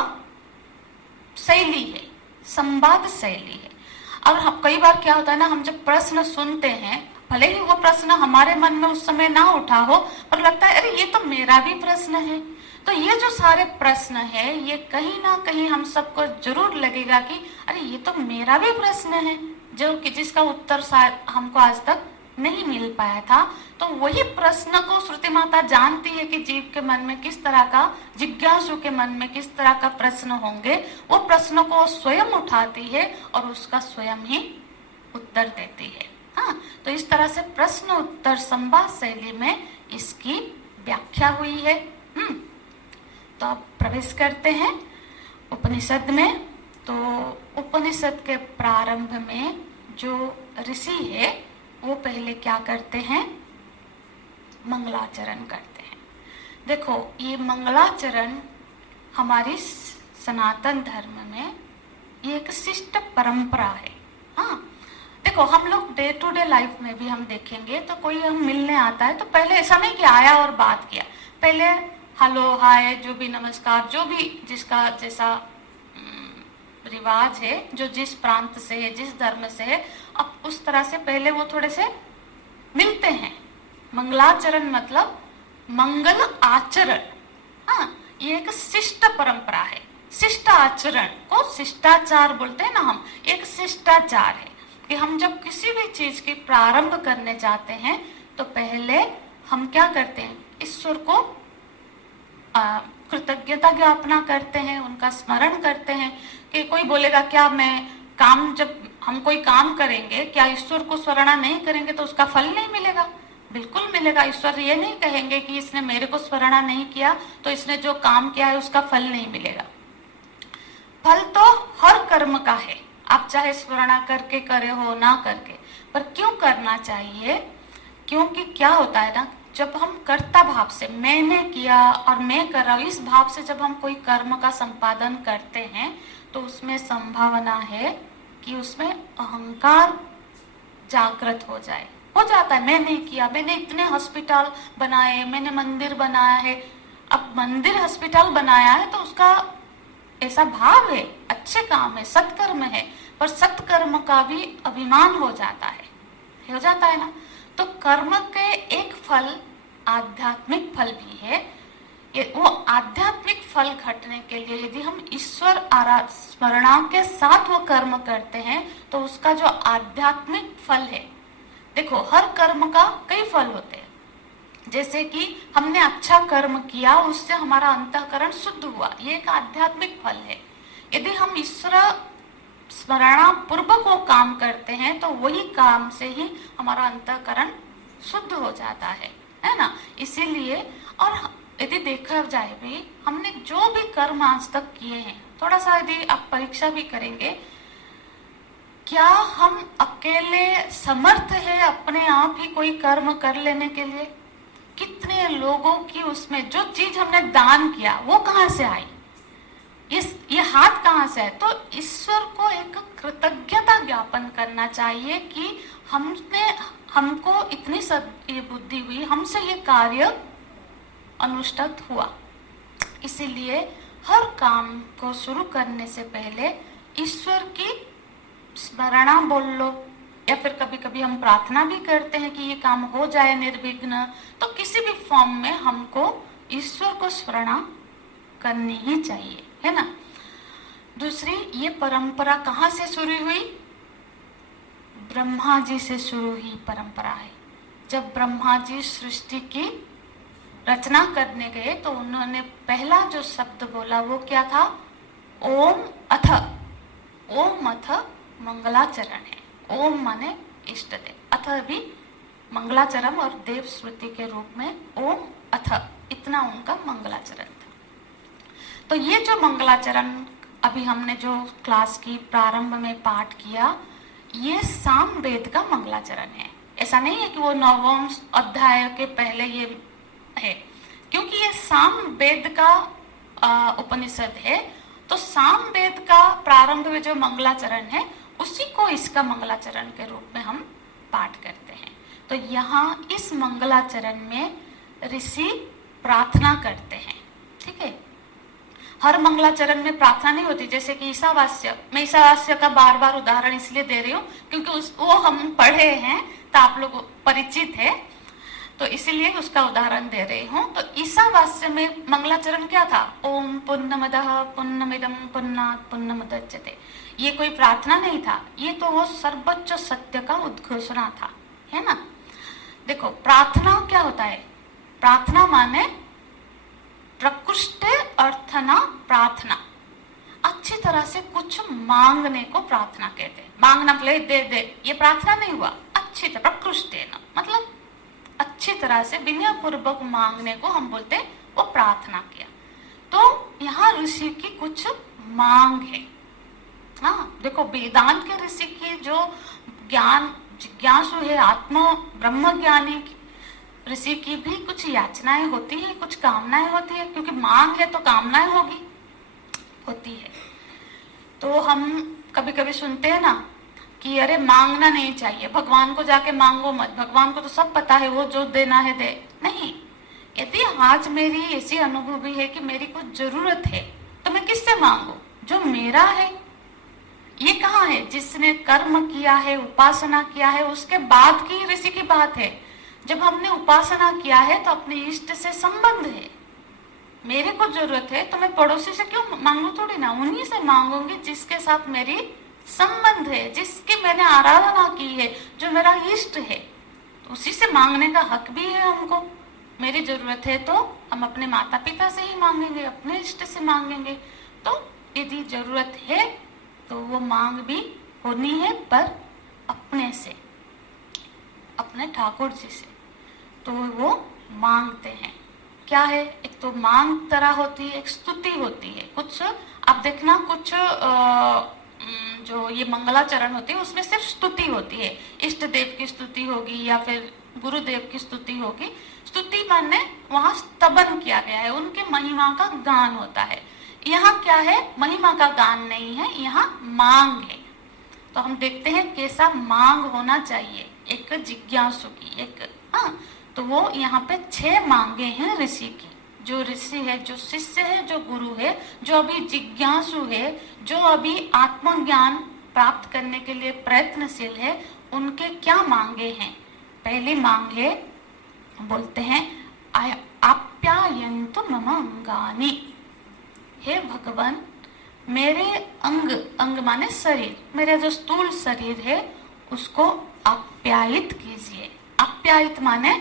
शैली है, संवाद शैली है। और हम कई बार क्या होता है ना, हम जब प्रश्न सुनते हैं, भले ही वो प्रश्न हमारे मन में उस समय ना उठा हो, पर लगता है अरे ये तो मेरा भी प्रश्न है। तो ये जो सारे प्रश्न है, ये कहीं ना कहीं हम सबको जरूर लगेगा कि अरे ये तो मेरा भी प्रश्न है, जो कि जिसका उत्तर शायद हमको आज तक नहीं मिल पाया था। तो वही प्रश्न को श्रुति माता जानती है कि जीव के मन में किस तरह का, जिज्ञासु के मन में किस तरह का प्रश्न होंगे। वो प्रश्न को स्वयं उठाती है और उसका स्वयं ही उत्तर देती है। हाँ, तो इस तरह से प्रश्न उत्तर संवाद शैली में इसकी व्याख्या हुई है। तो अब प्रवेश करते हैं उपनिषद में। तो उपनिषद के प्रारंभ में जो ऋषि है वो पहले क्या करते हैं, मंगलाचरण करते हैं। देखो ये मंगलाचरण हमारी सनातन धर्म में ये एक शिष्ट परंपरा है। हाँ, देखो हम लोग डे टू डे लाइफ में भी हम देखेंगे तो कोई हम मिलने आता है तो पहले ऐसा नहीं कि आया और बात किया, पहले हेलो हाय, जो भी नमस्कार, जो भी जिसका जैसा रिवाज है, जो जिस प्रांत से है, जिस धर्म से है, अब उस तरह से पहले वो थोड़े से मिलते हैं। मंगलाचरण मतलब मंगल आचरण। हाँ, ये एक शिष्ट परंपरा है। शिष्ट आचरण को शिष्टाचार बोलते हैं ना हम, एक शिष्टाचार है कि हम जब किसी भी चीज की प्रारंभ करने जाते हैं तो पहले हम क्या करते हैं, ईश्वर को कृतज्ञता ज्ञापना करते हैं, उनका स्मरण करते हैं। कि कोई बोलेगा क्या मैं काम, जब हम कोई काम करेंगे क्या ईश्वर को स्मरण नहीं करेंगे तो उसका फल नहीं मिलेगा? बिल्कुल मिलेगा। ईश्वर ये नहीं कहेंगे कि इसने मेरे को स्मरण नहीं किया तो इसने जो काम किया है उसका फल नहीं मिलेगा। फल तो हर कर्म का है, आप चाहे स्मरण करके करे हो ना करके, पर क्यों करना चाहिए? क्योंकि क्या होता है ना, जब हम कर्ता भाव से, मैंने किया और मैं कर रहा हूँ, इस भाव से जब हम कोई कर्म का संपादन करते हैं तो उसमें संभावना है कि उसमें अहंकार जागृत हो जाए, हो जाता है। मैंने किया, मैंने इतने हॉस्पिटल बनाए, मैंने मंदिर बनाया है। अब मंदिर हॉस्पिटल बनाया है तो उसका ऐसा भाव है, अच्छे काम है, सत्कर्म है, पर सत्कर्म का भी अभिमान हो जाता है ना। तो कर्म के एक फल आध्यात्मिक फल भी है। ये वो आध्यात्मिक फल घटने के लिए यदि हम ईश्वर स्मरणा के साथ वो कर्म करते हैं तो उसका जो आध्यात्मिक फल है, देखो हर कर्म का कई फल होते हैं। जैसे कि हमने अच्छा कर्म किया, उससे हमारा अंतःकरण शुद्ध हुआ, ये एक आध्यात्मिक फल है। यदि हम ईश्वर स्मरणा पूर्वक वो काम करते हैं तो वही काम से ही हमारा अंतःकरण शुद्ध हो जाता है ना। इसीलिए, और यदि देखा जाए भी, हमने जो भी कर्म आज तक किए हैं, थोड़ा सा यदि आप परीक्षा भी करेंगे, क्या हम अकेले समर्थ है अपने आप ही कोई कर्म कर लेने के लिए? कितने लोगों की उसमें जो चीज हमने दान किया वो कहाँ से आई, ये हाथ कहाँ से है? तो ईश्वर को एक कृतज्ञता ज्ञापन करना चाहिए कि हमको इतनी ये बुद्धि हुई, हमसे ये कार्य अनुष्ठित हुआ। इसीलिए हर काम को शुरू करने से पहले ईश्वर की स्मरणा बोल लो, या फिर कभी कभी हम प्रार्थना भी करते हैं कि ये काम हो जाए निर्विघ्न। तो किसी भी फॉर्म में हमको ईश्वर को स्मरणा करनी ही चाहिए, है ना। दूसरी, ये परंपरा कहाँ से शुरू हुई? ब्रह्मा जी से शुरू हुई परंपरा है। जब ब्रह्मा जी सृष्टि की रचना करने गए तो उन्होंने पहला जो शब्द बोला वो क्या था? ओम अथ। ओम अथ मंगलाचरण है। ओम माने इष्ट देव, अथ भी मंगलाचरण और देव स्मृति के रूप में ओम अथ, इतना उनका मंगलाचरण था। तो ये जो मंगलाचरण अभी हमने जो क्लास की प्रारंभ में पाठ किया, ये साम वेद का मंगलाचरण है। ऐसा नहीं है कि वो 9वें अध्याय के पहले ये है, क्योंकि ये साम वेद का उपनिषद है। तो साम वेद का प्रारंभ में जो मंगलाचरण है उसी को इसका मंगलाचरण के रूप में हम पाठ करते हैं। तो यहाँ इस मंगलाचरण में ऋषि प्रार्थना करते हैं, ठीक है। हर मंगलाचरण में प्रार्थना नहीं होती, जैसे कि ईशावास्य। मैं ईशावास्य का बार बार उदाहरण इसलिए दे रही हूँ क्योंकि वो हम पढ़े हैं तो आप लोग परिचित है, तो इसीलिए उसका उदाहरण दे रही हूँ। तो ईशावास्य में मंगलाचरण क्या था? ओम पूर्णमदः पूर्णमिदं पूर्णात् पूर्णमुदच्यते। ये कोई प्रार्थना नहीं था, ये तो वो सर्वोच्च सत्य का उद्घोषणा था, है ना। देखो प्रार्थना क्या होता है? प्रार्थना माने प्रकृष्ट अर्थना प्रार्थना, अच्छी तरह से कुछ मांगने को प्रार्थना कहते हैं। मांगना मतलब दे दे, ये प्रार्थना नहीं हुआ। अच्छी तरह प्रकृष्ट मतलब अच्छी तरह से विनय पूर्वक मांगने को हम बोलते हैं वो प्रार्थना किया। तो यहाँ ऋषि की कुछ मांग है। हाँ देखो, वेदांत के ऋषि की जो ज्ञान जिज्ञासु है, आत्म ब्रह्म ज्ञानी ऋषि की भी कुछ याचनाएं होती है, कुछ कामनाएं होती है, क्योंकि मांग है तो कामनाएं होती है। तो हम कभी कभी सुनते हैं ना कि अरे मांगना नहीं चाहिए, भगवान को जाके मांगो मत, भगवान को तो सब पता है, वो जो देना है दे। नहीं, यदि आज मेरी ऐसी अनुभूति है कि मेरी कुछ जरूरत है तो मैं किससे मांगू? जो मेरा है। ये कहाँ है? जिसने कर्म किया है, उपासना किया है, उसके बाद की ऋषि की बात है। जब हमने उपासना किया है तो अपने इष्ट से संबंध है। मेरे को जरूरत है तो मैं पड़ोसी से क्यों मांगू? थोड़ी ना, उन्हीं से मांगूंगी जिसके साथ मेरी संबंध है, जिसकी मैंने आराधना की है, जो मेरा इष्ट है। तो उसी से मांगने का हक भी है हमको। मेरी जरूरत है तो हम अपने माता पिता से ही मांगेंगे, अपने इष्ट से मांगेंगे। तो यदि जरूरत है तो वो मांग भी होनी है, पर अपने से, अपने ठाकुर जी से। तो वो मांगते हैं। क्या है? एक तो मांग तरह होती है, एक स्तुति होती है। कुछ आप देखना, कुछ जो ये मंगलाचरण होती है उसमें सिर्फ स्तुति होती है। इष्ट देव की स्तुति होगी या फिर गुरुदेव की स्तुति होगी। स्तुति माने वहां स्तवन किया गया है, उनके महिमा का गान होता है। यहाँ क्या है? महिमा का गान नहीं है, यहाँ मांग है। तो हम देखते हैं कैसा मांग होना चाहिए एक जिज्ञासु की। एक तो वो यहाँ पे 6 मांगे हैं ऋषि की। जो ऋषि है, जो शिष्य है, जो गुरु है, जो अभी जिज्ञासु है, जो अभी आत्मज्ञान प्राप्त करने के लिए प्रयत्नशील है, उनके क्या मांगे हैं? पहली मांग है, बोलते हैं आप्यायन्तु मम अंगानि। हे भगवान, मेरे अंग माने शरीर, मेरा जो स्थूल शरीर है उसको आप्यायित कीजिए। आप्यायित माने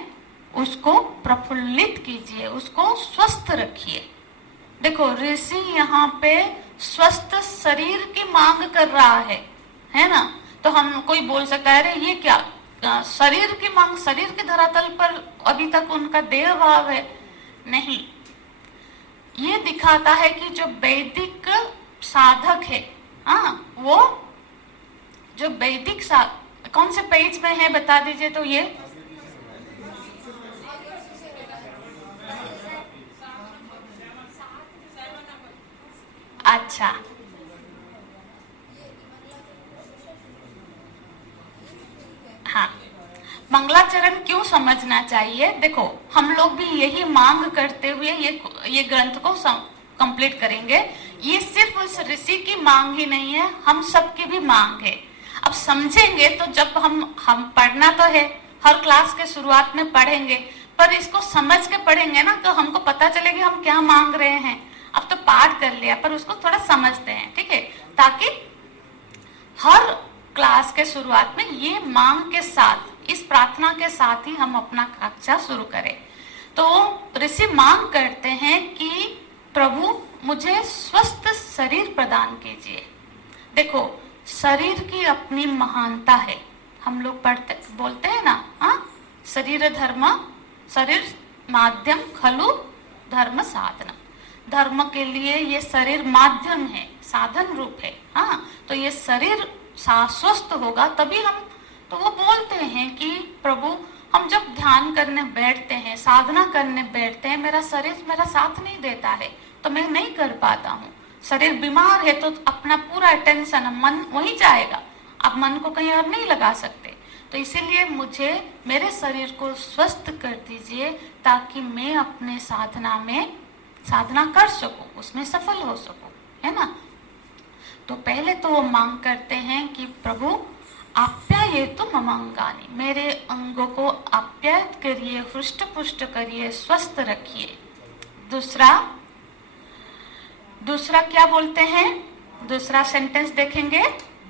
उसको प्रफुल्लित कीजिए, उसको स्वस्थ रखिए। देखो ऋषि यहाँ पे स्वस्थ शरीर की मांग कर रहा है ना। तो हम कोई बोल सकता है अरे ये क्या शरीर की मांग? शरीर के धरातल पर अभी तक उनका देह भाव है। नहीं, ये दिखाता है कि जो वैदिक साधक है, वो जो वैदिक कौन से पेज में है बता दीजिए। तो ये अच्छा, हाँ, मंगलाचरण क्यों समझना चाहिए? देखो हम लोग भी यही मांग करते हुए ये ग्रंथ को कंप्लीट करेंगे। ये सिर्फ उस ऋषि की मांग ही नहीं है, हम सबकी भी मांग है। अब समझेंगे तो जब हम पढ़ना तो है, हर क्लास के शुरुआत में पढ़ेंगे, पर इसको समझ के पढ़ेंगे ना तो हमको पता चलेगा हम क्या मांग रहे हैं। अब तो पाठ कर लिया, पर उसको थोड़ा समझते हैं, ठीक है, ताकि हर क्लास के शुरुआत में ये मांग के साथ इस प्रार्थना के साथ ही हम अपना कक्षा शुरू करें। तो ऋषि मांग करते हैं कि प्रभु मुझे स्वस्थ शरीर प्रदान कीजिए। देखो, शरीर की अपनी महानता है। हम लोग बोलते हैं ना, शरीर धर्म, शरीर माध्यम खलु धर्म साधन। धर्म के लिए ये शरीर माध्यम है, साधन रूप है। तो ये शरीर स्वस्थ होगा तभी हम, तो वो बोलते हैं कि प्रभु हम जब ध्यान करने बैठते हैं, साधना करने बैठते हैं, मेरा शरीर मेरा साथ नहीं देता है तो मैं नहीं कर पाता हूँ। शरीर बीमार है तो अपना पूरा अटेंशन, मन वहीं जाएगा, आप मन को कहीं और नहीं लगा सकते। तो इसीलिए मुझे मेरे शरीर को स्वस्थ कर दीजिए ताकि मैं अपने साधना कर सकूं, उसमें सफल हो सकूं, है ना। तो पहले तो वो मांग करते हैं कि प्रभु आप्यायेतु मम अंगानि, मेरे अंगों को आप्यायित करिए, हृष्ट पुष्ट करिए, स्वस्थ रखिए। दूसरा क्या बोलते हैं, दूसरा सेंटेंस देखेंगे,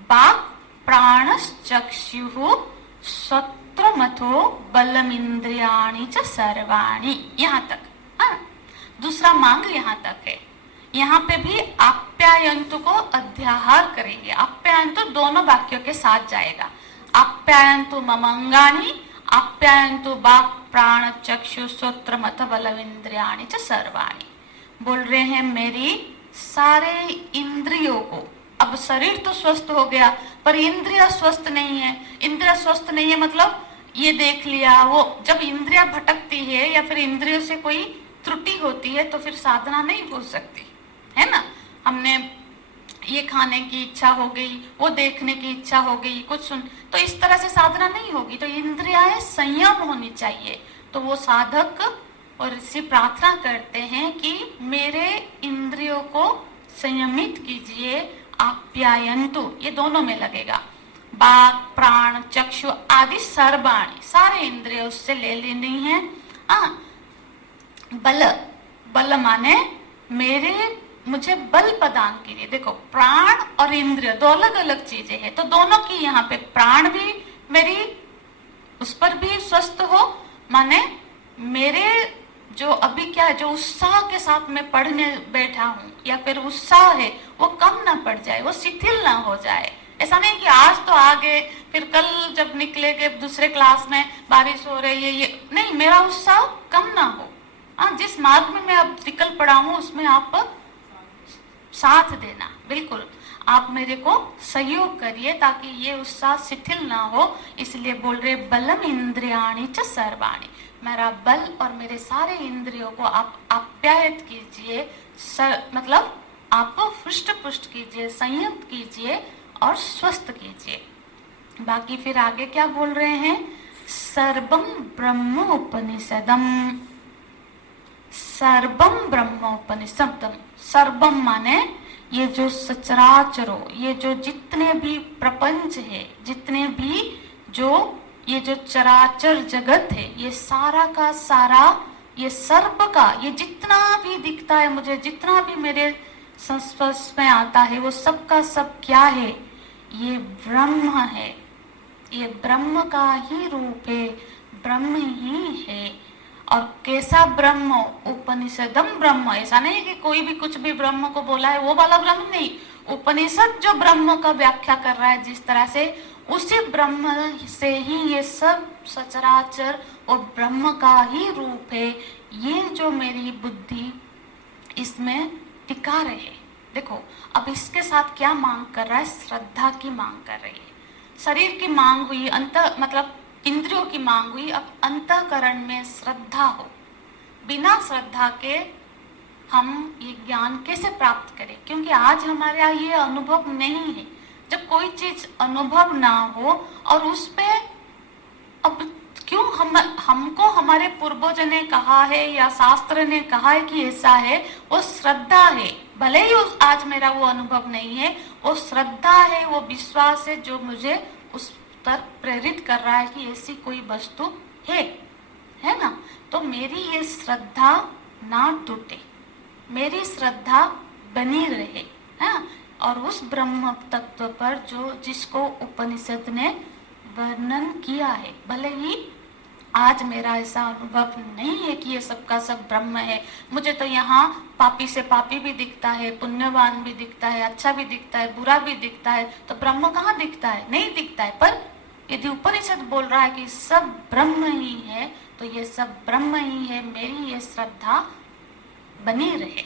वाक् प्राणश्चक्षुः सत्रमथो बलमिंद्रियाणि च सर्वाणि, यहाँ तक। दूसरा मांग यहाँ तक है। यहाँ पे भी आप्यायन्तु को अध्याहार करेंगे। आप्यायन्तु दोनों वाक्यों के साथ जाएगा। आप्यायन्तु मम अंगानि, आप्यायन्तु वाक् प्राण चक्षु श्रोत्र मथ बलमिंद्रियाणि च सर्वाणि। बोल रहे हैं मेरी सारे इंद्रियों को। अब शरीर तो स्वस्थ हो गया पर इंद्रिय स्वस्थ नहीं है। इंद्रिय स्वस्थ नहीं है मतलब ये देख लिया, वो जब इंद्रिया भटकती है या फिर इंद्रियों से कोई त्रुटि होती है तो फिर साधना नहीं हो सकती, है ना। हमने ये खाने की इच्छा हो गई, वो देखने की इच्छा हो गई, कुछ सुन, तो इस तरह से साधना नहीं होगी। तो इंद्रियाएं संयम होनी चाहिए। तो वो साधक और ऋषि प्रार्थना करते हैं कि मेरे इंद्रियों को संयमित कीजिए। आप्यायन्तु ये दोनों में लगेगा। वाक् प्राण चक्षु आदि सर्वाणि, सारे इंद्रिय उससे ले लेनी है। बल माने मुझे बल प्रदान कीजिए। देखो, प्राण और इंद्रिय दो अलग अलग चीजें हैं, तो दोनों की यहाँ पे प्राण भी मेरी उस पर भी स्वस्थ हो, माने मेरे जो अभी क्या है, जो उत्साह के साथ मैं पढ़ने बैठा हूँ या फिर उत्साह है वो कम ना पड़ जाए, वो शिथिल ना हो जाए। ऐसा नहीं कि आज तो आ गए फिर कल जब निकलेंगे दूसरे क्लास में बारिश हो रही है, ये नहीं, मेरा उत्साह कम ना हो। जिस मार्ग में मैं अब निकल पड़ा हूँ उसमें आप साथ देना, बिल्कुल आप मेरे को सहयोग करिए ताकि ये उत्साह शिथिल ना हो। इसलिए बोल रहे बलम इंद्रियाणि च सर्वाणि, मेरा बल और मेरे सारे इंद्रियों को आप आप्यायित कीजिए, मतलब आप हृष्ट पुष्ट कीजिए, संयम कीजिए और स्वस्थ कीजिए। बाकी फिर आगे क्या बोल रहे हैं, सर्वम ब्रह्मोपनिषदम, सर्वम ब्रह्मोपनिषदम। सर्वम माने ये जो सचराचरो, ये जो जितने भी प्रपंच है, जितने भी जो ये जो चराचर जगत है, ये सारा का सारा, ये सर्व का, ये जितना भी दिखता है मुझे, जितना भी मेरे संस्पर्श में आता है, वो सब का सब क्या है, ये ब्रह्म है। ये ब्रह्म का ही रूप है, ब्रह्म ही है। और कैसा ब्रह्म, उपनिषदम ब्रह्म। ऐसा नहीं कि कोई भी कुछ भी ब्रह्म को बोला है वो वाला ब्रह्म नहीं, उपनिषद जो ब्रह्म का व्याख्या कर रहा है जिस तरह से, उसी ब्रह्म से ही ये सब सचराचर और ब्रह्म का ही रूप है। ये जो मेरी बुद्धि इसमें टिका रहे। देखो, अब इसके साथ क्या मांग कर रहा है, श्रद्धा की मांग कर रही है। शरीर की मांग हुई, मतलब इंद्रियों की मांग हुई, अब अंतःकरण में श्रद्धा हो। बिना श्रद्धा के हम ये ज्ञान कैसे प्राप्त करें, क्योंकि आज हमारे यहाँ ये अनुभव नहीं है। जब कोई चीज अनुभव ना हो और उस पे अब क्यों हमको हमारे पूर्वजों ने कहा है या शास्त्र ने कहा है कि ऐसा है, वो श्रद्धा है। भले ही आज मेरा वो अनुभव नहीं है, वो श्रद्धा है, वो विश्वास है जो मुझे उस तर प्रेरित कर रहा है कि ऐसी कोई वस्तु है ना। तो मेरी ये श्रद्धा ना टूटे, मेरी श्रद्धा बनी रहे, है। और उस ब्रह्म तत्व पर जो जिसको उपनिषद ने वर्णन किया है। भले ही आज मेरा ऐसा अनुभव नहीं है कि ये सबका सब ब्रह्म है, मुझे तो यहाँ पापी से पापी भी दिखता है, पुण्यवान भी दिखता है, अच्छा भी दिखता है, बुरा भी दिखता है, तो ब्रह्म कहाँ दिखता है? नहीं दिखता है। पर यदि उपनिषद बोल रहा है कि सब ब्रह्म ही है, तो ये सब ब्रह्म ही है, मेरी ये श्रद्धा बनी रहे।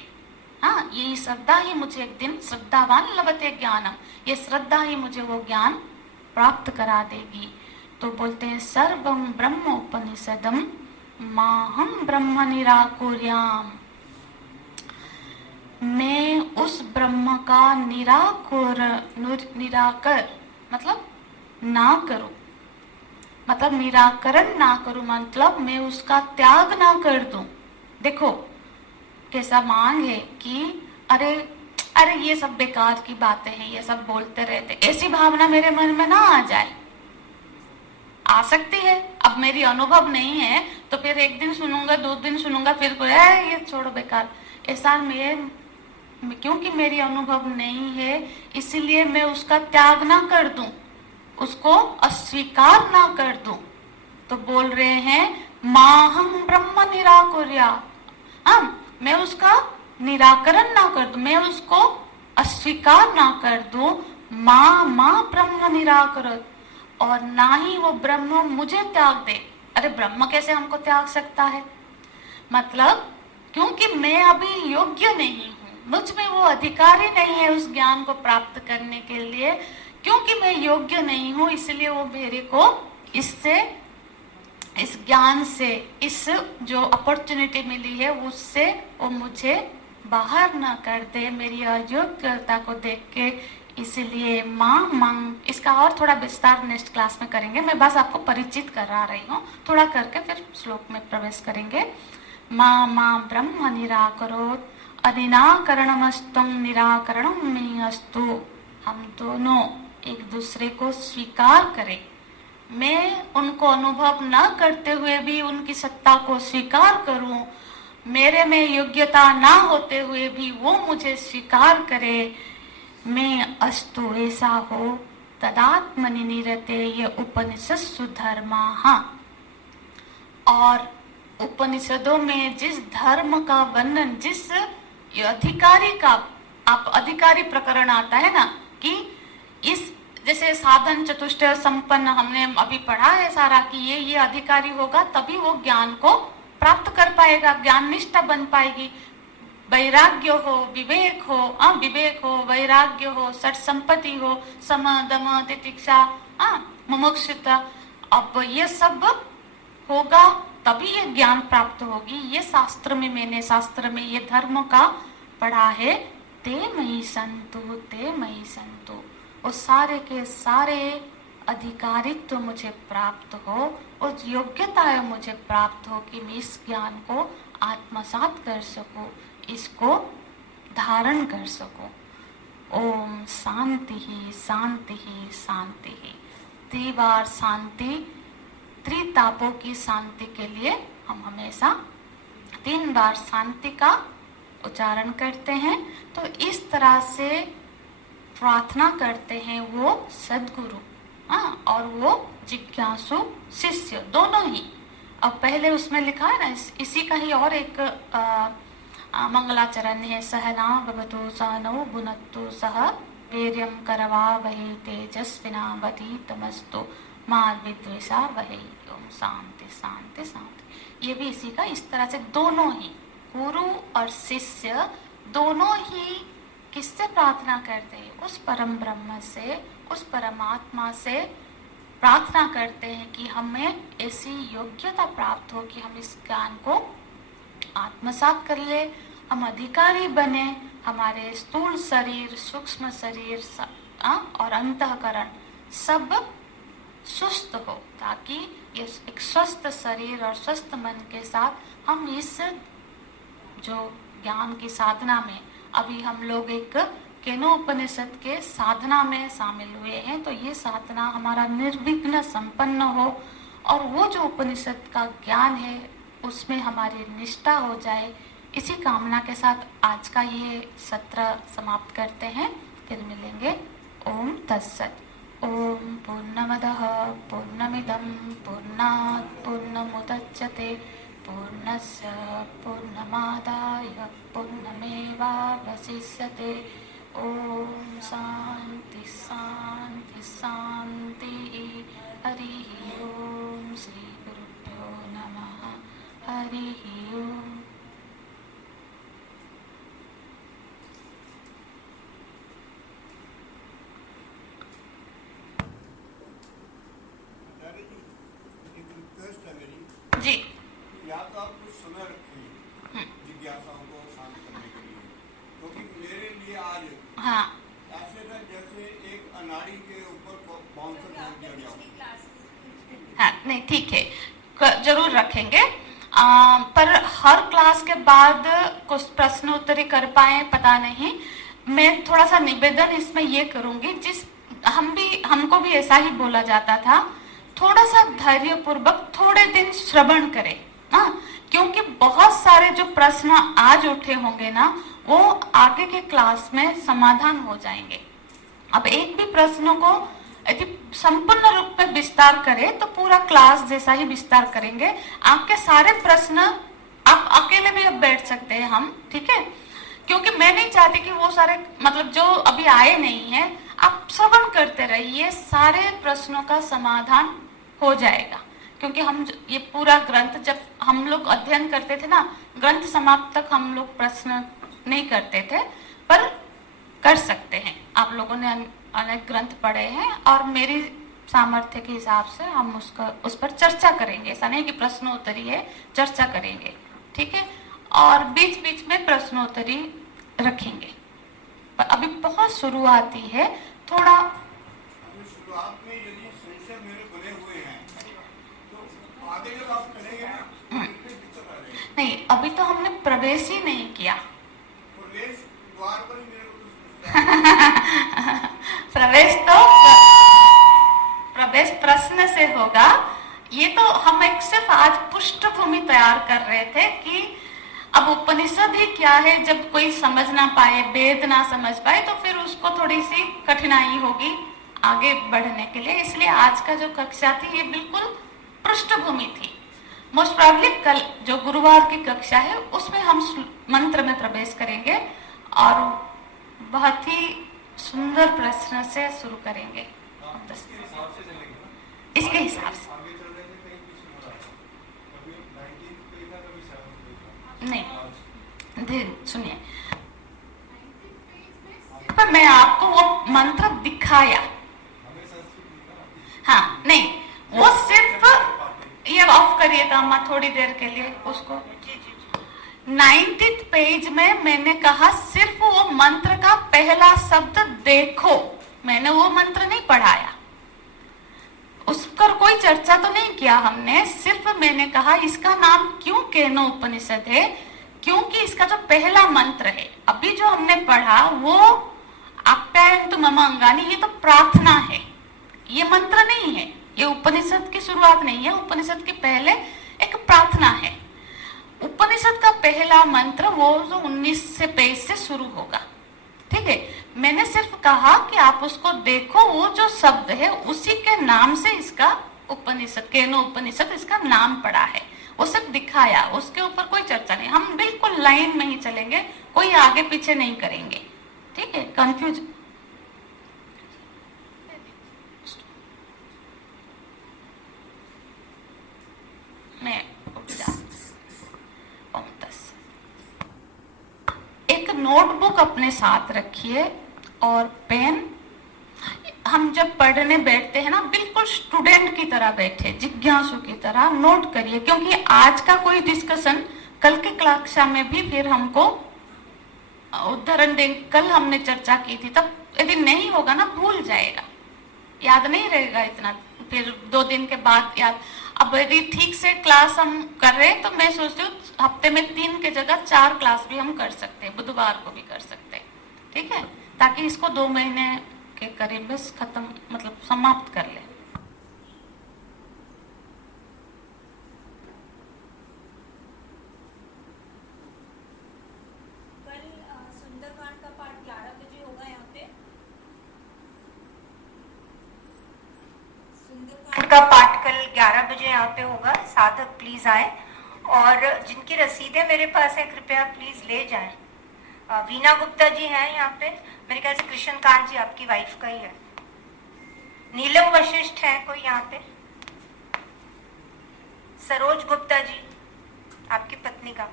हाँ, यही श्रद्धा ही मुझे एक दिन, श्रद्धावान लभते ज्ञानम, ये श्रद्धा ही मुझे वो ज्ञान प्राप्त करा देगी। तो बोलते हैं सर्वं ब्रह्मोपनिषदम माहम ब्रह्म निराकुर्याम, मैं उस ब्रह्म का निराकर मतलब ना करूं, मतलब निराकरण ना करूं, मतलब मैं उसका त्याग ना कर दूं। देखो कैसा मांग है कि अरे अरे ये सब बेकार की बातें हैं, ये सब बोलते रहते, ऐसी भावना मेरे मन में ना आ जाए। आ सकती है, अब मेरी अनुभव नहीं है तो फिर एक दिन सुनूंगा, 2 दिन सुनूंगा, फिर ये छोड़ो बेकार, ऐसा क्योंकि मेरी अनुभव नहीं है इसीलिए मैं उसका त्याग ना कर दूं, उसको अस्वीकार ना कर दूं। तो बोल रहे हैं माहम ब्रह्म निराकुर्या, मैं उसका निराकरण ना कर दूं, मैं उसको अस्वीकार ना कर दूं। मां ब्रह्म निराकरत, और ना ही वो ब्रह्म मुझे त्याग दे। अरे ब्रह्म कैसे हमको त्याग सकता है? मतलब क्योंकि मैं अभी योग्य नहीं हूँ, मुझ में वो अधिकार ही नहीं है उस ज्ञान को प्राप्त करने के लिए। क्योंकि मैं योग्य नहीं हूँ इसलिए वो मेरे को इससे, इस ज्ञान से, इस जो अपॉर्चुनिटी मिली है उससे वो मुझे बाहर ना कर दे मेरी अयोग्यता को देख के। इसलिए मां, इसका और थोड़ा विस्तार नेक्स्ट क्लास में करेंगे, मैं बस आपको परिचित करा रही हूँ, थोड़ा करके फिर श्लोक में प्रवेश करेंगे। मां ब्रह्म निराकरोत अनिराकरणमस्तुं निराकरणं मे अस्तु, हम दोनों एक दूसरे को स्वीकार करें। मैं उनको अनुभव न करते हुए भी उनकी सत्ता को स्वीकार करूं, मेरे में योग्यता ना होते हुए भी वो मुझे स्वीकार करे। मैं अस्तु ऐसा हो तदात्मनि निरते ये उपनिषत्सु धर्माः, और उपनिषदों में जिस धर्म का वर्णन, जिस अधिकारी का, आप अधिकारी प्रकरण आता है ना, कि इस जैसे साधन चतुष्टय संपन्न हमने अभी पढ़ा है सारा, कि ये अधिकारी होगा तभी वो ज्ञान को प्राप्त कर पाएगा, ज्ञान निष्ठा बन पाएगी। वैराग्य हो, विवेक हो, विवेक हो, वैराग्य हो, सठ संपत्ति हो, सम दम तितिक्षा, मुमुक्षुता, अब ये सब होगा तभी ये ज्ञान प्राप्त होगी। ये शास्त्र में, मैंने शास्त्र में ये धर्म का पढ़ा है, ते मयि संतु, ते मयि संतु, वो सारे के सारे अधिकारित्व मुझे प्राप्त हो, उस योग्यता मुझे प्राप्त हो कि मैं इस ज्ञान को आत्मसात कर सकूं, इसको धारण कर सकूं। ओम शांति ही शांति ही शांति ही। 3 बार शांति, त्रितापों की शांति के लिए हम हमेशा 3 बार शांति का उच्चारण करते हैं। तो इस तरह से प्रार्थना करते हैं वो सद्गुरु, और वो जिज्ञासु शिष्य, दोनों ही। अब पहले उसमें लिखा है ना, इसी का ही और एक मंगलाचरण है, सहना भवतु सहनौ भुनक्तु सह वीर्यं करवावहै तेजस्विनावधीतमस्तु मा विद्विषावहै। ओम शांति शांति शांति। ये भी इसी का, इस तरह से दोनों ही गुरु और शिष्य दोनों ही किससे प्रार्थना करते हैं? उस परम ब्रह्म से, उस परमात्मा से प्रार्थना करते हैं कि हमें ऐसी योग्यता प्राप्त हो कि हम इस ज्ञान को आत्मसात कर ले, हम अधिकारी बने, हमारे स्थूल शरीर, सूक्ष्म शरीर और अंतःकरण सब सुस्त हो, ताकि ये एक स्वस्थ शरीर और स्वस्थ मन के साथ हम इस जो ज्ञान की साधना में, अभी हम लोग एक केनोपनिषद के साधना में शामिल हुए हैं, तो ये साधना हमारा निर्विघ्न संपन्न हो और वो जो उपनिषद का ज्ञान है उसमें हमारी निष्ठा हो जाए। इसी कामना के साथ आज का ये सत्र समाप्त करते हैं, फिर मिलेंगे। ओम तत्सत। ओम पूर्णमदः पूर्णमिदं पूर्णात् पूर्णमुदच्यते पूर्णस्य पूर्णमादाय पूर्णमेवावशिष्यते। ओम शांति शांति शांति। हरि ओम। श्री गुरुभ्यो नमः। हरि ओम। जी या तो आप कुछ समय रखिए जिज्ञासाओं को शांत करने के लिए, क्योंकि मेरे लिए आज हाँ ऐसे था जैसे एक अनाड़ी के ऊपर बाउंसर छोड़ दिया गया। हाँ नहीं ठीक है, जरूर रखेंगे। पर हर क्लास के बाद कुछ प्रश्न उत्तरी कर पाए पता नहीं। मैं थोड़ा सा निवेदन इसमें ये करूंगी, हमको भी ऐसा ही बोला जाता था, थोड़ा सा धैर्य पूर्वक थोड़े दिन श्रवण करें ना, क्योंकि बहुत सारे जो प्रश्न आज उठे होंगे ना वो आगे के क्लास में समाधान हो जाएंगे। अब एक भी प्रश्नों को यदि संपूर्ण रूप में विस्तार करें तो पूरा क्लास जैसा ही विस्तार करेंगे। आपके सारे प्रश्न आप अकेले भी अब बैठ सकते हैं हम, ठीक है, क्योंकि मैं नहीं चाहती कि वो सारे मतलब जो अभी आए नहीं है आप श्रवण करते रहिए, सारे प्रश्नों का समाधान हो जाएगा। क्योंकि हम ये पूरा ग्रंथ जब हम लोग अध्ययन करते थे ना, ग्रंथ समाप्त तक हम लोग प्रश्न नहीं करते थे, पर कर सकते हैं। आप लोगों ने अनेक ग्रंथ पढ़े हैं और मेरी सामर्थ्य के हिसाब से हम उस पर चर्चा करेंगे। ऐसा नहीं कि प्रश्नोत्तरी है, चर्चा करेंगे, ठीक है, और बीच बीच में प्रश्नोत्तरी रखेंगे। पर अभी बहुत शुरुआती है, थोड़ा शुरुआत में यदि संशय मेरे बने हुए हैं तो आगे जब आप चलेंगे ना दिक्कत आ जाएगी। नहीं, अभी तो हमने प्रवेश ही नहीं किया। प्रवेश द्वार पर ही मेरे को प्रवेश प्रश्न से होगा। ये तो हम एक सिर्फ आज पृष्ठभूमि तैयार कर रहे थे कि अब उपनिषद ही क्या है, जब कोई समझ ना पाए, वेद ना समझ पाए तो फिर उसको थोड़ी सी कठिनाई होगी आगे बढ़ने के लिए। इसलिए आज का जो कक्षा थी ये बिल्कुल पृष्ठभूमि थी। मोस्ट प्रॉब्ली कल जो गुरुवार की कक्षा है उसमें हम मंत्र में प्रवेश करेंगे और बहुत ही सुंदर प्रश्न से शुरू करेंगे। इसके हिसाब से नहीं, सुनिए, पर मैं आपको वो मंत्र दिखाया। हाँ नहीं, वो सिर्फ ये ऑफ करिएगा अम्मा थोड़ी देर के लिए उसको। 90th पेज में मैंने कहा सिर्फ वो मंत्र का पहला शब्द देखो, मैंने वो मंत्र नहीं पढ़ाया, उस पर कोई चर्चा तो नहीं किया हमने। सिर्फ मैंने कहा इसका नाम क्यों केनो उपनिषद है, क्योंकि इसका जो पहला मंत्र है अभी जो हमने पढ़ा वो आप्यायन्तु मम अंगानि, ये तो प्रार्थना है, ये मंत्र नहीं है, ये उपनिषद की शुरुआत नहीं है। उपनिषद के पहले एक प्रार्थना है। उपनिषद का पहला मंत्र वो जो 19 पेज से शुरू होगा, ठीक है। मैंने सिर्फ कहा कि आप उसको देखो, वो जो शब्द है उसी के नाम से इसका उपनिषद, केनो उपनिषद इसका नाम पड़ा है, वो सिर्फ दिखाया, उसके ऊपर कोई चर्चा नहीं। हम बिल्कुल लाइन में ही चलेंगे, कोई आगे पीछे नहीं करेंगे, ठीक है। कंफ्यूज मैं उठ जा। एक नोटबुक अपने साथ रखिए और पेन। हम जब पढ़ने बैठते हैं ना बिल्कुल स्टूडेंट की तरह बैठे, जिज्ञासु की तरह नोट करिए, क्योंकि आज का कोई डिस्कशन कल के कक्षा में भी फिर हमको उदाहरण देंगे। कल हमने चर्चा की थी, तब यदि नहीं होगा ना भूल जाएगा, याद नहीं रहेगा इतना, फिर 2 दिन के बाद याद। अब यदि ठीक से क्लास हम कर रहे हैं तो मैं सोचती हूँ हफ्ते में 3 के जगह 4 क्लास भी हम कर सकते हैं, बुधवार को भी कर सकते हैं, ठीक है, ताकि इसको 2 महीने के करीब बस खत्म मतलब समाप्त कर ले। का पाठ कल 11 बजे यहाँ पे होगा, साधक प्लीज आए, और जिनकी रसीदें मेरे पास है कृपया प्लीज ले जाएं। वीना गुप्ता जी हैं यहाँ पे, मेरे ख्याल से कृष्ण कांत जी आपकी वाइफ का ही है। नीलम वशिष्ठ है कोई यहाँ पे? सरोज गुप्ता जी आपकी पत्नी का,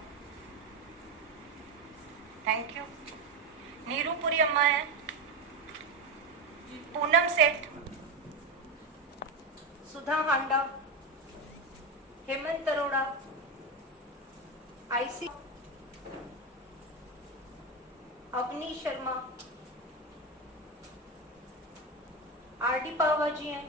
थैंक यू। नीरूपुरी अम्मा है, पूनम सेठ, सुधा हांडा, हेमंत अरोड़ा, आईसी, अवनी शर्मा, आरडी पावा जी हैं,